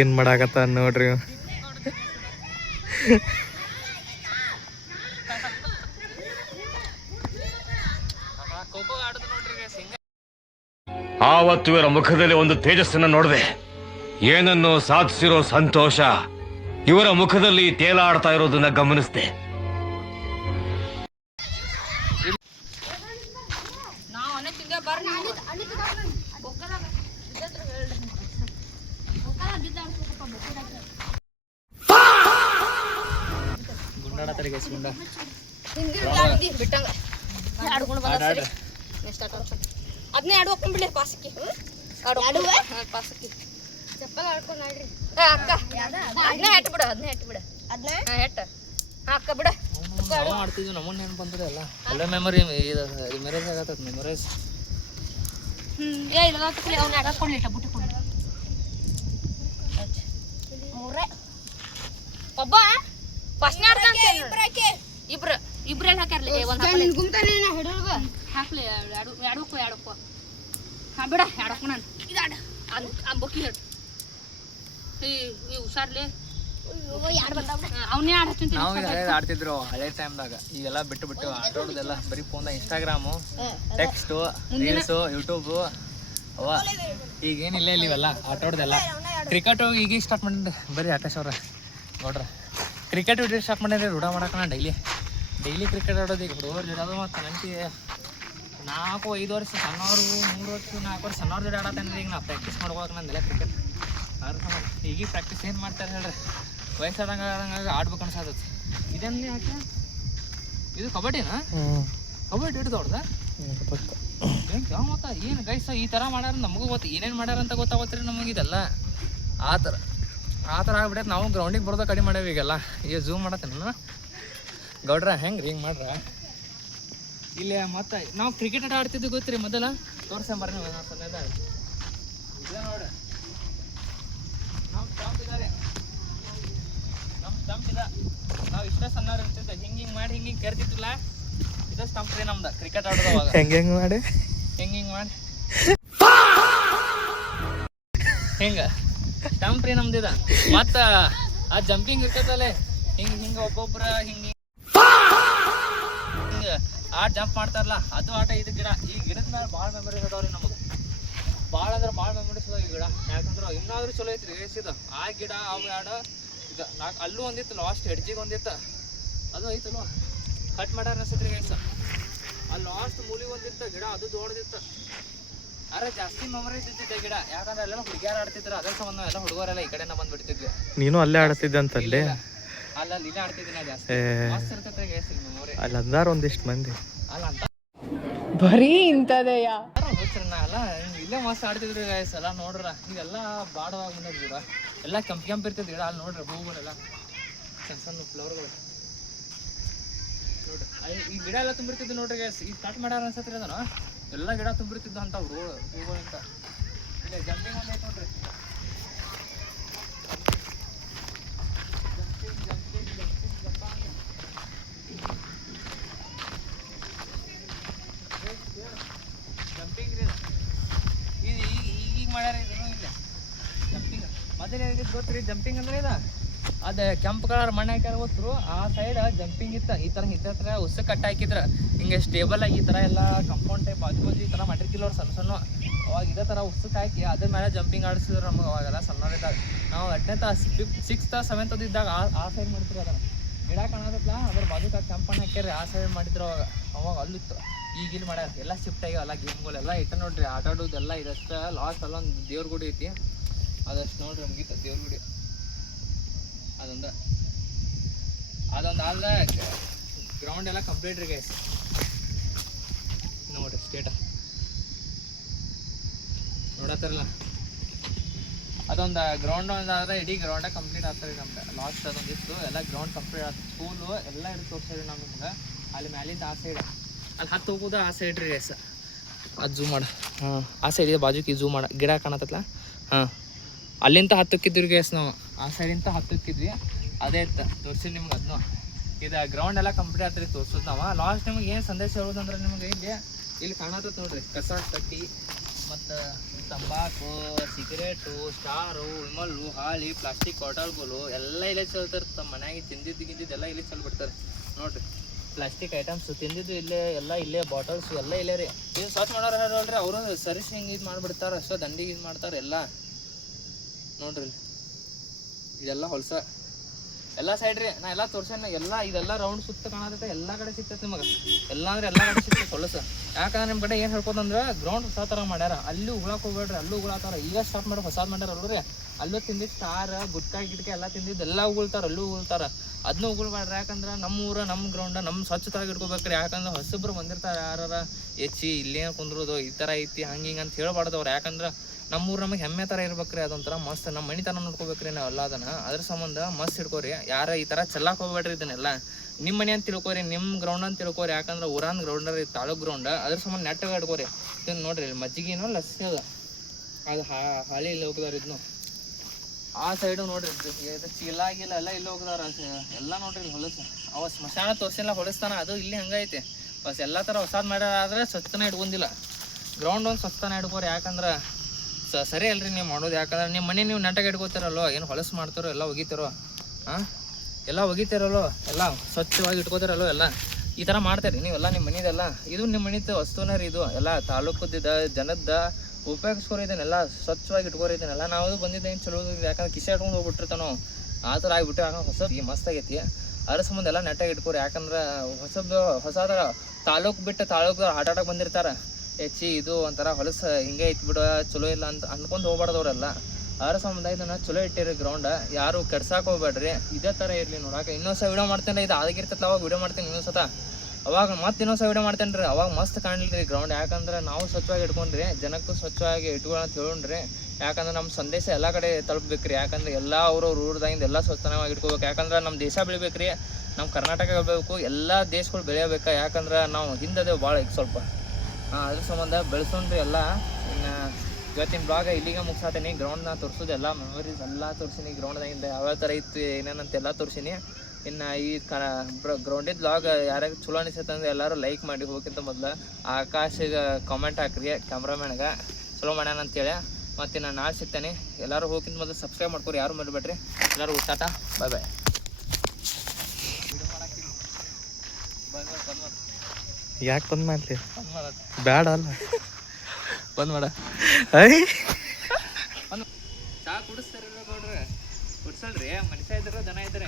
ಏನ್ ಮಾಡಾಕತ್ತ ನೋಡ್ರಿ. ಆವತ್ತು ಇವರ ಮುಖದಲ್ಲಿ ಒಂದು ತೇಜಸ್ಸನ್ನು ನೋಡಿದೆ. ಏನನ್ನು ಸಾಧಿಸಿರೋ ಸಂತೋಷ ಇವರ ಮುಖದಲ್ಲಿ ತೇಲಾಡ್ತಾ ಇರೋದನ್ನ ಗಮನಿಸಿದೆ. ಅದನ್ನೇ ಆಡು ಹಾಕೊಂಡ್ಬಿಡ್ಲಿ ಪಾಸಕ್ಕೆ. ಪಾಸಕ್ಕೆ ಚಪ್ಪಲ್ ಆಡ್ಕೊಂಡು ಆಡ್ರಿ ಅಕ್ಕ. ಅದನ್ನೇ ಹೆಟ್ಬಿಡು, ಹೆಟ್ ಅಕ್ಕ ಬಿಡ. ಮಾಡ್ತಿದ್ವಿ. ನಮ್ಮನ್ನ ನೆನಪು ಬಂದ್ರೆ ಎಲ್ಲ ಮೆಮೊರಿ ಮೆಮೊರೈಸ್ ಆಗತ್ತ. ಮೆಮೊರೈಸ್ ಅವ್ನ ಆಡ್ಕೊಂಡ್ಲಿ ಬುಟ್ಟಿಕೊಂಡು ಒಬ್ಬ ಫಸ್ಟ್ನೇ ಆಡ್ತಾನೆ. ಇಬ್ರು ಹಾಕ್ಯಾರ್ಲಿ ಹಾಕ್ಲಿ. ಎಡಕ್ಕೋ ಹಾ ಬಿಡ. ಎಡಕ್ಕೋ ನಾನು ಬೊಕ್ಕಿ ಹೇಳು. ಈ ಹುಷಾರ್ಲಿ ಅವನೇ ನಾವು ಆಡ್ತಿದ್ರು ಹಳೆ ಟೈಮ್ದಾಗ. ಈಗೆಲ್ಲ ಬಿಟ್ಟು ಆಟೋದೆಲ್ಲ ಬರೀ ಫೋನ್ದಾಗ ಇನ್ಸ್ಟಾಗ್ರಾಮು, ಟೆಕ್ಸ್ಟು, ರೀಲ್ಸು, ಯೂಟ್ಯೂಬು ಅವ. ಈಗೇನಿಲ್ಲ ಇಲ್ಲಿ ಇವೆಲ್ಲ ಆಟೋದೆಲ್ಲ. ಕ್ರಿಕೆಟು ಈಗ ಸ್ಟಾರ್ಟ್ ಮಾಡಿದ್ರಿ ಬರೀ ಆಕಾಶ್ ಅವ್ರ ನೋಡ್ರಿ. ಕ್ರಿಕೆಟ್ ವಿಡಿಯೋ ಸ್ಟಾರ್ಟ್ ಮಾಡಿದ್ರಿ ರೂಢ ಮಾಡಕ್ಕೆ. ಡೈಲಿ ಕ್ರಿಕೆಟ್ ಆಡೋದು. ಈಗ ಹುಡುಗರು ಜೋಡೋದು. ಮತ್ತು ನಂಟಿ 4-5 ವರ್ಷ ಸಣ್ಣವರು, 3 ವರ್ಷ 4 ವರ್ಷ ಸಣ್ಣವ್ರ ಜೋಡಿ ಆಡತ್ತೇನೆ. ಈಗ ನಾವು ಪ್ರಾಕ್ಟೀಸ್ ಮಾಡ್ಬೇಕು ನಂದೆಲ್ಲ ಕ್ರಿಕೆಟ್ ಈಗ ಪ್ರಾಕ್ಟೀಸ್ ಏನು ಮಾಡ್ತಾರೆ ಹೇಳ್ರಿ. ವಯಸ್ಸಾದಂಗೆ ಆಡ್ಬೇಕು ಅನ್ಸತ್ತೈತಿ. ಇದೇನು ಯಾಕೆ ಇದು ಕಬಡ್ಡಿನಾ? ಕಬಡ್ಡಿ ಹಿಡಿದು ಹೊಡ್ದ ಯಾವ ಮತ್ತ ಏನು ಗೈಸ್ ಈ ಥರ ಮಾಡ್ಯಾರ. ನಮಗೂ ಗೊತ್ತು ಏನೇನು ಮಾಡ್ಯಾರ ಅಂತ ಗೊತ್ತಾಗತ್ತೀರಿ ನಮಗೆ. ಇದೆಲ್ಲ ಆ ಥರ ಆಗ್ಬಿಟ್ಟೈತೆ. ನಾವು ಗ್ರೌಂಡಿಗೆ ಬರೋದ ಕಡಿಮೆ ಮಾಡೇವಿ ಈಗೆಲ್ಲ. ಈಗ ಝೂಮ್ ಮಾಡತ್ತೇನ ಗೌಡ್ರ ಹೆಂಗೆ ರೀ ಹಿಂಗೆ ಮಾಡ್ರ. ಇಲ್ಲಿ ಮತ್ತೆ ನಾವು ಕ್ರಿಕೆಟ್ ಆಡ್ತಿದ್ವಿ ಗೊತ್ತ್ರಿ ಮೊದಲ. ತೋರ್ಸಂಬರ್ರಿ ನೀವು ಸಣ್ಣದ ಇದೆ ನೋಡ್ರಿ. ನಮ್ಮ ಸ್ಟಂಪ್ ಇದ್ದಾರೆ. ನಾವು ಇಷ್ಟ ಸಣ್ಣವ್ರು ಇರ್ತಿದ್ದೆ. ಹಿಂಗೆ ಮಾಡಿ ಹಿಂಗೆ ಕೆರ್ತಿದ್ದಿಲ್ಲ. ಇದು ಸ್ಟಂಪ್ ರೀ ನಮ್ದು ಕ್ರಿಕೆಟ್ ಆಡೋದವಾಗ. ಹೆಂಗೆ ಮಾಡಿ ಹಿಂಗೆ ಸ್ಟಂಪ್ ರೀ ನಮ್ದಿದ. ಮತ್ತು ಆ ಜಂಪಿಂಗ್ ಇರ್ತೈತಲ್ಲೇ ಹಿಂಗೆ ಒಬ್ಬೊಬ್ರ ಹಿಂಗೆ ಆಟ ಜಂಪ್ ಮಾಡ್ತಾರಲ್ಲ ಅದು ಆಟ. ಇದು ಗಿಡ, ಈ ಗಿಡದ ಮೇಲೆ ಭಾಳ ಮೆಮೊರೀಸ್ ಅದಾವ್ರಿ ನಮಗೆ. ಭಾಳ ಅಂದ್ರೆ ಭಾಳ ಮೆಮೊರೀಸ್ ಅದಾವ ಈ ಗಿಡ. ಯಾಕಂದ್ರೆ ಇನ್ನಾದ್ರೂ ಚಲೋ ಐತ್ರಿ ಗೈಸಿದ. ಆ ಗಿಡ ಅವು ಆಡ ಈಗ ಅಲ್ಲೂ ಒಂದಿತ್ತು, ಲಾಸ್ಟ್ ಹೆಡ್ಜಿಗೆ ಒಂದಿತ್ತು. ಅದು ಐತಲ್ವ ಕಟ್ ಮಾಡ್ಯಾರ ಅನ್ಸತ್ರಿ ಗೈಸ. ಅಲ್ಲಿ ಲಾಸ್ಟ್ ಮೂಲಿಗೆ ಒಂದಿತ್ತು ಗಿಡ, ಅದು ದೊಡ್ಡದಿತ್ತು. ಅರೆ ಜಾಸ್ತಿ ಮೆಮೊರೀಸ್ ಇದ್ದಿದ್ದೆ ಗಿಡ. ಯಾಕಂದ್ರೆ ಅಲ್ಲೆಲ್ಲ ಹುಡುಗಿಯಾರು ಆಡ್ತಿದ್ರು. ಅದ್ರ ಸಂಬಂಧ ಎಲ್ಲ ಹುಡುಗರೆಲ್ಲ ಈ ಕಡೆನ ಬಂದ್ಬಿಡ್ತಿದ್ವಿ. ನೀನು ಅಲ್ಲೇ ಆಡ್ತಿದ್ದೆ ಅಂತಲ್ಲೇ? ಅಲ್ಲ ಇಲ್ಲೇ ಆಡ್ತಿದ್ದೀನಿ ಜಾಸ್ತಿ. ಮಸ್ತ್ ಇರ್ತೈತೆ ಗೈಸ್ ಮೆಮೊರಿ. ಅಲ್ಲಿ ಅಂದಾರ ಒಂದಿಷ್ಟು ಮಂದಿ ಅಲ್ಲ ಅಂತ ಬರೀ ಇಂಥದೆಯ ಅಲ್ಲ ಇಲ್ಲೇ ಮಸ್ತ್ ಆಡ್ತಿದ್ರಿ ಗೈಸ್ ಎಲ್ಲ ನೋಡ್ರ. ಈಗೆಲ್ಲ ಬಾಡವಾಗಿ ಬಂದ ಗಿಡ ಎಲ್ಲ ಕೆಂಪು ಇರ್ತೈತಿ ಗಿಡ. ಅಲ್ಲಿ ನೋಡ್ರಿ ಹೂವುಗಳೆಲ್ಲ ಸಣ್ಣ ಸಣ್ಣ ಫ್ಲವರ್ಗಳು ನೋಡ್ರಿ. ಈ ಗಿಡ ಎಲ್ಲ ತುಂಬಿರ್ತಿದ್ವಿ ನೋಡ್ರಿ ಗೈಸ್. ಈಗ ಕಟ್ ಮಾಡ್ಯಾರ ಅನ್ಸತ್ರಿ ಅದನ್ನ. ಎಲ್ಲ ಗಿಡ ತುಂಬಿರ್ತಿದ್ದು ಅಂತ ಹೂವುಗಳಿಂದ. ಜಂಪಿಂಗ್ ಒಂದು ಐತೆ ನೋಡ್ರಿ. ಜಂಪಿಂಗ್ ರೀ ಇದು ಈಗ ಮಾಡ್ಯಾರ ಇದನ್ನು ಇಲ್ಲ ಜಂಪಿಂಗ್. ಮೊದಲೇ ಗೊತ್ತ್ರಿ ಜಂಪಿಂಗ್ ಅಂದ್ರೆ ಇದು ಅದು ಕೆಂಪು ಕಲರ್ ಮಣ್ಣು ಹಾಕ್ಯಾರ ಗೊತ್ತರು ಆ ಸೈಡ್ ಜಂಪಿಂಗ್ ಇತ್ತು. ಈ ಥರ ಹಿಂದೆ ಉಸ್ಸು ಕಟ್ಟಿ ಹಾಕಿದ್ರೆ ಹಿಂಗೆ ಸ್ಟೇಬಲ್ ಆಗಿ ಈ ಥರ ಎಲ್ಲ ಕಂಪೌಂಡ್ ಟೈಪ್ ಬಾಜು ಈ ಥರ ಮಾಡಿರ್ಕಿಲ್ಲ ಅವ್ರು ಸಣ್ಣ ಸಣ್ಣ. ಅವಾಗ ಇದೇ ಥರ ಉಸ್ಸಕ್ಕೆ ಹಾಕಿ ಅದ್ರ ಮೇಲೆ ಜಂಪಿಂಗ್ ಆಡಿಸಿದ್ರು ನಮಗೆ. ಅವಾಗೆಲ್ಲ ಸಣ್ಣದಿದ್ದಾಗ ನಾವು 8th 6th 7th ಇದ್ದಾಗ ಆ ಸೈಡ್ ಮಾಡ್ತೀರಿ. ಅದನ್ನು ಗಿಡ ಕಾಣೋದಲ್ಲ ಅದ್ರ ಬಾಜುಕ ಕೆಂಪಣ್ಣ ಹಾಕ್ಯಾರಿ ಆ ಸೈಡ್ ಮಾಡಿದ್ರು ಅವಾಗ ಅಲ್ಲಿತ್ತು. ಈಗ ಇಲ್ಲಿ ಮಾಡ್ಯಾರ ಎಲ್ಲ ಶಿಫ್ಟ್ ಆಗಿ ಎಲ್ಲ ಗೇಮ್ಗಳೆಲ್ಲ ಇಟ್ಟು ನೋಡ್ರಿ. ಆಟ ಆಡೋದೆಲ್ಲ ಇದಷ್ಟು ಲಾಸ್ಟ್ ಅಲ್ಲೊಂದು ದೇವ್ರ ಗುಡಿ ಐತಿ ಅದಷ್ಟು ನೋಡ್ರಿ ಮುಗೀತು ದೇವ್ರ ಗುಡಿ. ಅದೊಂದು ಆದ್ರೆ ಗ್ರೌಂಡ್ ಎಲ್ಲ ಕಂಪ್ಲೀಟ್ ರೀ ಗೈಸ್ ನೋಡ್ರಿ. ಸ್ಟೇಟ ನೋಡತ್ತಾರಲ್ಲ ಅದೊಂದು ಗ್ರೌಂಡ್ ಒಂದಾದ್ರೆ ಇಡೀ ಗ್ರೌಂಡ ಕಂಪ್ಲೀಟ್ ಆಗ್ತಾರೆ ನಮ್ದು. ಲಾಸ್ಟ್ ಅದೊಂದು ಇತ್ತು ಎಲ್ಲ ಗ್ರೌಂಡ್ ಕಂಪ್ಲೀಟ್ ಆಗ್ತದೆ. ಸ್ಕೂಲು ಎಲ್ಲ ಹಿಡಿದು ತೋರಿಸ್ತೀವಿ ನಾವು ನಿಮ್ಗೆ. ಅಲ್ಲಿ ಮ್ಯಾಲಿಂದ ಆ ಸೈಡ್ ಅಲ್ಲಿ ಹತ್ತು ಹೋಗೋದು ಆ ಸೈಡ್ ರೀ ಗೈಸ್. ಅದು ಝೂ ಮಾಡ ಹಾಂ ಆ ಸೈಡ್ ಇದೆ ಬಾಜುಕಿ ಝೂ ಮಾಡ ಗಿಡ ಕಾಣತ್ತಲ್ಲ. ಹಾಂ ಅಲ್ಲಿಂದ ಹತ್ತಕ್ಕಿದ್ವಿ ಗೈಸ್ ನಾವು. ಆ ಸೈಡಿಂದ ಹತ್ತಕ್ಕಿದ್ವಿ ಅದೇ ಇತ್ತು ತೋರಿಸಿ ನಿಮ್ಗೆ. ಅದನ್ನು ಇದು ಗ್ರೌಂಡ್ ಎಲ್ಲ ಕಂಪ್ಲೀಟ್ ಆಗ್ತದೆ ತೋರಿಸೋದು ನಾವು. ಲಾಸ್ಟ್ ನಿಮ್ಗೆ ಏನು ಸಂದೇಶ ಹೇಳೋದಂದ್ರೆ ನಿಮ್ಗೆ ಇಲ್ಲಿ ಕಾಣತ್ತ ನೋಡ್ರಿ ಕಸ ಕಟ್ಟಿ ಮತ್ತು ತಂಬಾಕು ಸಿಗರೇಟು ಸ್ಟಾರು ವಿಮಲ್ಲು ಹಾಳಿ ಪ್ಲಾಸ್ಟಿಕ್ ಬಾಟಲ್ಗಳು ಎಲ್ಲ ಇಲ್ಲೇ ಚೆಲ್ತಾರೆ. ತಮ್ಮ ಮನೆಯಾಗೆ ತಿಂದಿದ್ದೆಲ್ಲ ಇಲ್ಲಿ ಚೆಲ್ಬಿಡ್ತಾರೆ ನೋಡ್ರಿ. ಪ್ಲಾಸ್ಟಿಕ್ ಐಟಮ್ಸ್ ತಿಂದಿದ್ದು ಇಲ್ಲೇ ಎಲ್ಲ ಇಲ್ಲೇ ಬಾಟಲ್ಸು ಎಲ್ಲ ಇಲ್ಲೇ ರೀ. ಇದು ಸ್ವಚ್ಛ ಮಾಡೋರು ಹೇಳಲ್ರಿ ಅವರು ಸರಿಸಿ ಹಿಂಗೆ ಇದು ಮಾಡಿಬಿಡ್ತಾರೆ ಅಷ್ಟೋ ದಂಡಿಗೆ ಇದು ಮಾಡ್ತಾರೆ ಎಲ್ಲ ನೋಡ್ರಿ. ಇದೆಲ್ಲ ಹೊಲಸ ಎಲ್ಲ ಸೈಡ್ ರೀ. ನಾ ಎಲ್ಲ ತೋರ್ಸೇನ ಎಲ್ಲ ಇದೆಲ್ಲ ರೌಂಡ್ ಸುತ್ತ ಕಾಣತೈತೆ ಎಲ್ಲ ಕಡೆ ಸಿಗ್ತೈತೆ ನಿಮಗೆ. ಎಲ್ಲ ಅಂದ್ರೆ ಎಲ್ಲ ಕಡೆ ಸಿಗ್ತೈತೆ ಹೊಲಸು. ಯಾಕಂದ್ರೆ ನಿಮ್ಮ ಕಡೆ ಏನು ಹೇಳ್ಕೋದಂದ್ರೆ ಗ್ರೌಂಡ್ ಹೊಸ ಥರ ಮಾಡ್ಯಾರ. ಅಲ್ಲಿ ಉಗ್ಳಕ್ಕೆ ಹೋಗ್ಬೇಡ್ರಿ ಅಲ್ಲೂ ಉಗುಳಾತಾರ. ಈಗ ಸ್ಟಾಪ್ ಮಾಡಿ ಹೊಸಾದ್ ಮಾಡ್ಯಾರ ಅಲ್ರಿ. ಅಲ್ಲೂ ತಿಂದಿದ್ದು ಸ್ಟಾರ್ ಗುಟ್ಕಾಯಿ ಗಿಟ್ಕಾಯಿ ಎಲ್ಲ ತಿಂದಿದ್ದು ಎಲ್ಲ ಉಗುಳ್ತಾರೆ ಅಲ್ಲೂ ಉಗುಳ್ತಾರೆ. ಅದನ್ನೂ ಉಗುಳ್ಬೇಡ್ರಿ. ಯಾಕಂದ್ರೆ ನಮ್ಮ ಊರು ನಮ್ಮ ಗ್ರೌಂಡ ನಮ್ಮ ಸ್ವಚ್ಛತಾಗಿ ಇಟ್ಕೋಬೇಕ್ರಿ. ಯಾಕಂದ್ರೆ ಹೊಸಬ್ರು ಬಂದಿರ್ತಾರೆ ಯಾರ ಹೆಚ್ಚಿ ಇಲ್ಲೇ ಕುಂದ್ರೋದು ಈ ಥರ ಐತಿ ಹಂಗೆ ಹಿಂಗೆ ಅಂತ ಹೇಳ್ಬಾರ್ದವ್ರು. ಯಾಕಂದ್ರೆ ನಮ್ಮೂರು ನಮಗೆ ಹೆಮ್ಮೆ ಥರ ಇರ್ಬೇಕ್ರಿ. ಅದೊಂಥರ ಮಸ್ತ್ ನಮ್ಮ ಮನೆ ಥರ ನೋಡ್ಕೋಬೇಕ್ರಿ ನಾವೆಲ್ಲ ಅದನ್ನು. ಅದ್ರ ಸಂಬಂಧ ಮಸ್ತ್ ಇಟ್ಕೋರಿ. ಯಾರು ಈ ಥರ ಚೆಲ್ಲಕ್ಕೆ ಹೋಗ್ಬೇಡ್ರಿ ಇದನ್ನೆಲ್ಲ. ನಿಮ್ಮ ಮನೆ ಅಂತ ತಿಳ್ಕೊರಿ ನಿಮ್ಮ ಗ್ರೌಂಡ್ ಅಂತ ತಿಳ್ಕೊರಿ. ಯಾಕಂದ್ರೆ ಊರಾನ್ ಗ್ರೌಂಡರ್ ಇದು ತಾಲೂಕು ಗ್ರೌಂಡ್. ಅದ್ರ ಸಂಬಂಧ ನೆಟ್ಟಾಗ ಇಟ್ಕೋರಿ. ಇದನ್ನು ನೋಡ್ರಿ ಇಲ್ಲಿ ಮಜ್ಜಿಗೆನೋ ಲಸ್ಸಿ ಅದು ಹಾಳಿ ಇಲ್ಲಿ ಹೋಗ್ದಾರ. ಇದನ್ನು ಆ ಸೈಡು ನೋಡ್ರಿ ಇದು ಚೀಲ ಆಗಿಲ್ಲ ಎಲ್ಲ ಇಲ್ಲಿ ಹೋಗ್ದಾರ ಎಲ್ಲ ನೋಡ್ರಿ ಇಲ್ಲಿ ಹೊಲಸು. ಅವ ಸ್ಮಶಾನ ತೋರಿಸಿಲ್ಲ ಹೊಲಸ್ತಾನ ಅದು ಇಲ್ಲಿ ಹಂಗೈತೆ ಬಸ್. ಎಲ್ಲ ಥರ ಹೊಸಾದ್ ಮಾಡ್ಯಾರ ಸ್ವಚ್ಛನ ಇಟ್ಕೊಂಡಿಲ್ಲ. ಗ್ರೌಂಡ್ ಒಂದು ಸ್ವಚ್ಛನ ಇಟ್ಕೋರಿ. ಯಾಕಂದ್ರೆ ಸರಿ ಅಲ್ರಿ ನೀವು ಮಾಡೋದು. ಯಾಕಂದ್ರೆ ನಿಮ್ಮ ಮನೆ ನೀವು ನೆಟ್ಟಾಗಿ ಇಟ್ಕೋತಾರಲ್ಲೋ ಏನು ಹೊಲಸು ಮಾಡ್ತಾರೋ ಎಲ್ಲ ಒಗಿತಾರೋ ಹಾಂ ಎಲ್ಲ ಒಗಿತಾರಲ್ಲೋ ಎಲ್ಲ ಸ್ವಚ್ಛವಾಗಿ ಇಟ್ಕೋತಾರಲ್ಲೋ ಎಲ್ಲ ಈ ಥರ ಮಾಡ್ತಾರೆ ನೀವೆಲ್ಲ ನಿಮ್ಮ ಮನೆದೆಲ್ಲ. ಇದು ನಿಮ್ಮ ಮನೆದು ವಸ್ತುನ ರೀ. ಇದು ಎಲ್ಲ ತಾಲೂಕದ ಜನದ ಉಪಯೋಗಿಸ್ಕೋರಿ. ಇದನ್ನೆಲ್ಲ ಸ್ವಚ್ಛವಾಗಿ ಇಟ್ಕೋರಿ. ಇದನ್ನೆಲ್ಲ ನಾವು ಬಂದಿದ್ದೇನು ಚಲೋ. ಯಾಕಂದ್ರೆ ಕಿಸೆ ಇಟ್ಕೊಂಡು ಹೋಗ್ಬಿಟ್ಟಿರ್ತಾನೋ ಆ ಥರ ಆಗಿಬಿಟ್ಟು. ಯಾಕಂದ್ರೆ ಹೊಸದು ಈ ಮಸ್ತ್ ಆಗೈತಿ. ಅದ್ರ ಸಂಬಂಧ ಎಲ್ಲ ನೆಟ್ಟಾಗಿ ಇಟ್ಕೋರಿ. ಯಾಕಂದ್ರೆ ಹೊಸದ ತಾಲೂಕು ಬಿಟ್ಟು ತಾಲೂಕು ಆಟ ಆಟಕ್ಕೆ ಬಂದಿರ್ತಾರೆ. ಹೆಚ್ಚಿ ಇದು ಒಂಥರ ಹೊಲಸು ಹಿಂಗೆ ಐತಿ ಬಿಡು ಚಲೋ ಇಲ್ಲ ಅಂತ ಅನ್ಕೊಂಡು ಹೋಗ್ಬಾರ್ದವ್ರೆಲ್ಲ. ಅದ್ರ ಸಂಬಂಧ ಇದನ್ನು ಚಲೋ ಇಟ್ಟಿರಿ ಗ್ರೌಂಡ. ಯಾರು ಕೆಡ್ಸಕ್ಕೆ ಹೋಗ್ಬೇಡ್ರಿ. ಇದೇ ಥರ ಇರಲಿ ನೋಡಕ್ಕೆ. ಇನ್ನೊಂದು ವಿಡಿಯೋ ಮಾಡ್ತೇನೆ. ಇದು ಆಗಿರ್ತೈತಲ್ಲ ಅವಾಗ ವಿಡಿಯೋ ಮಾಡ್ತೀನಿ ಇನ್ನೊಂದು ಅವಾಗ ಮತ್ತೆ ಇನ್ನೊಂದು ವಿಡಿಯೋ ಮಾಡ್ತೇನೆ ರೀ. ಅವಾಗ ಮಸ್ತ್ ಕಾಣಲಿರಿ ಗ್ರೌಂಡ್. ಯಾಕಂದ್ರೆ ನಾವು ಸ್ವಚ್ಛವಾಗಿ ಇಟ್ಕೊಂಡ್ರಿ ಜನಕ್ಕೂ ಸ್ವಚ್ಛವಾಗಿ ಇಟ್ಕೊಳ್ಳೋ ಅಂತ ಹೇಳೋಣ್ರಿ. ಯಾಕಂದ್ರೆ ನಮ್ಮ ಸಂದೇಶ ಎಲ್ಲ ಕಡೆ ತಲುಪಬೇಕ್ರಿ. ಯಾಕಂದ್ರೆ ಎಲ್ಲ ಅವ್ರವ್ರ ಊರದಾಗಿಂದ ಎಲ್ಲ ಸ್ವಚ್ಛವಾಗಿ ಇಟ್ಕೋಬೇಕು. ಯಾಕಂದ್ರೆ ನಮ್ಮ ದೇಶ ಬೆಳಿಬೇಕ್ರಿ. ನಮ್ಮ ಕರ್ನಾಟಕ ಬೆಳಬೇಕು. ಎಲ್ಲ ದೇಶಗಳು ಬೆಳೆಯಬೇಕು. ಯಾಕಂದ್ರೆ ನಾವು ಹಿಂದದೇವು ಭಾಳ ಈಗ ಸ್ವಲ್ಪ ಅದ್ರ ಸಂಬಂಧ ಬೆಳೆಸೋಣ್ರಿ ಎಲ್ಲ. ಇನ್ನು ಇವತ್ತಿನ ಬ್ಲಾಗ ಇಲ್ಲಿಗೆ ಮುಗಿಸಾತೀನಿ. ಗ್ರೌಂಡ್ನ ತೋರಿಸೋದು ಎಲ್ಲ ಮೆಮೊರೀಸ್ ಎಲ್ಲ ತೋರಿಸೀನಿ. ಗ್ರೌಂಡ್ದಾಗಿಂದ ಯಾವ್ಯಾವ ಥರ ಇತ್ತು ಏನೇನಂತೆಲ್ಲ ತೋರಿಸೀನಿ. ಇನ್ನು ಈ ಗ್ರೌಂಡಿದ ಬ್ಲಾಗ್ ಯಾರ್ಯಾರು ಚಲೋ ಅನಿಸುತ್ತೆ ಅಂದ್ರೆ ಎಲ್ಲರೂ ಲೈಕ್ ಮಾಡಿ. ಹೋಗಿಂತ ಮೊದಲು ಆಕಾಶಿಗೆ ಕಾಮೆಂಟ್ ಹಾಕ್ರಿ ಕ್ಯಾಮ್ರಾಮ್ಯಾನ್ಗೆ ಚಲೋ ಮಾಡ್ಯಾನ ಅಂತೇಳಿ. ಮತ್ತು ನಾನು ನಾಳೆ ಸಿಗ್ತೇನೆ. ಎಲ್ಲರೂ ಹೋಗಿಂತ ಮೊದಲು ಸಬ್ಸ್ಕ್ರೈಬ್ ಮಾಡ್ಕೊರಿ. ಯಾರು ಮಾಡಬೇಡ್ರಿ. ಎಲ್ಲರೂ ಟಾಟಾ ಬಾಯ್ ಬಾಯ್. ಯಾಕೆ ಬಂದ್ ಮಾಡ್ಲಿ ಬ್ಯಾಡ ಅಲ್ಲ ಬಂದ್ ಮಾಡ ಐ ಚಾ ಕುಡಿಸ್ತಾರ ನೋಡ್ರಿ. ಕುಡ್ಸಲ್ರಿ ಮನುಷ್ಯ ಇದ್ರೆ ದನ ಇದ್ರೆ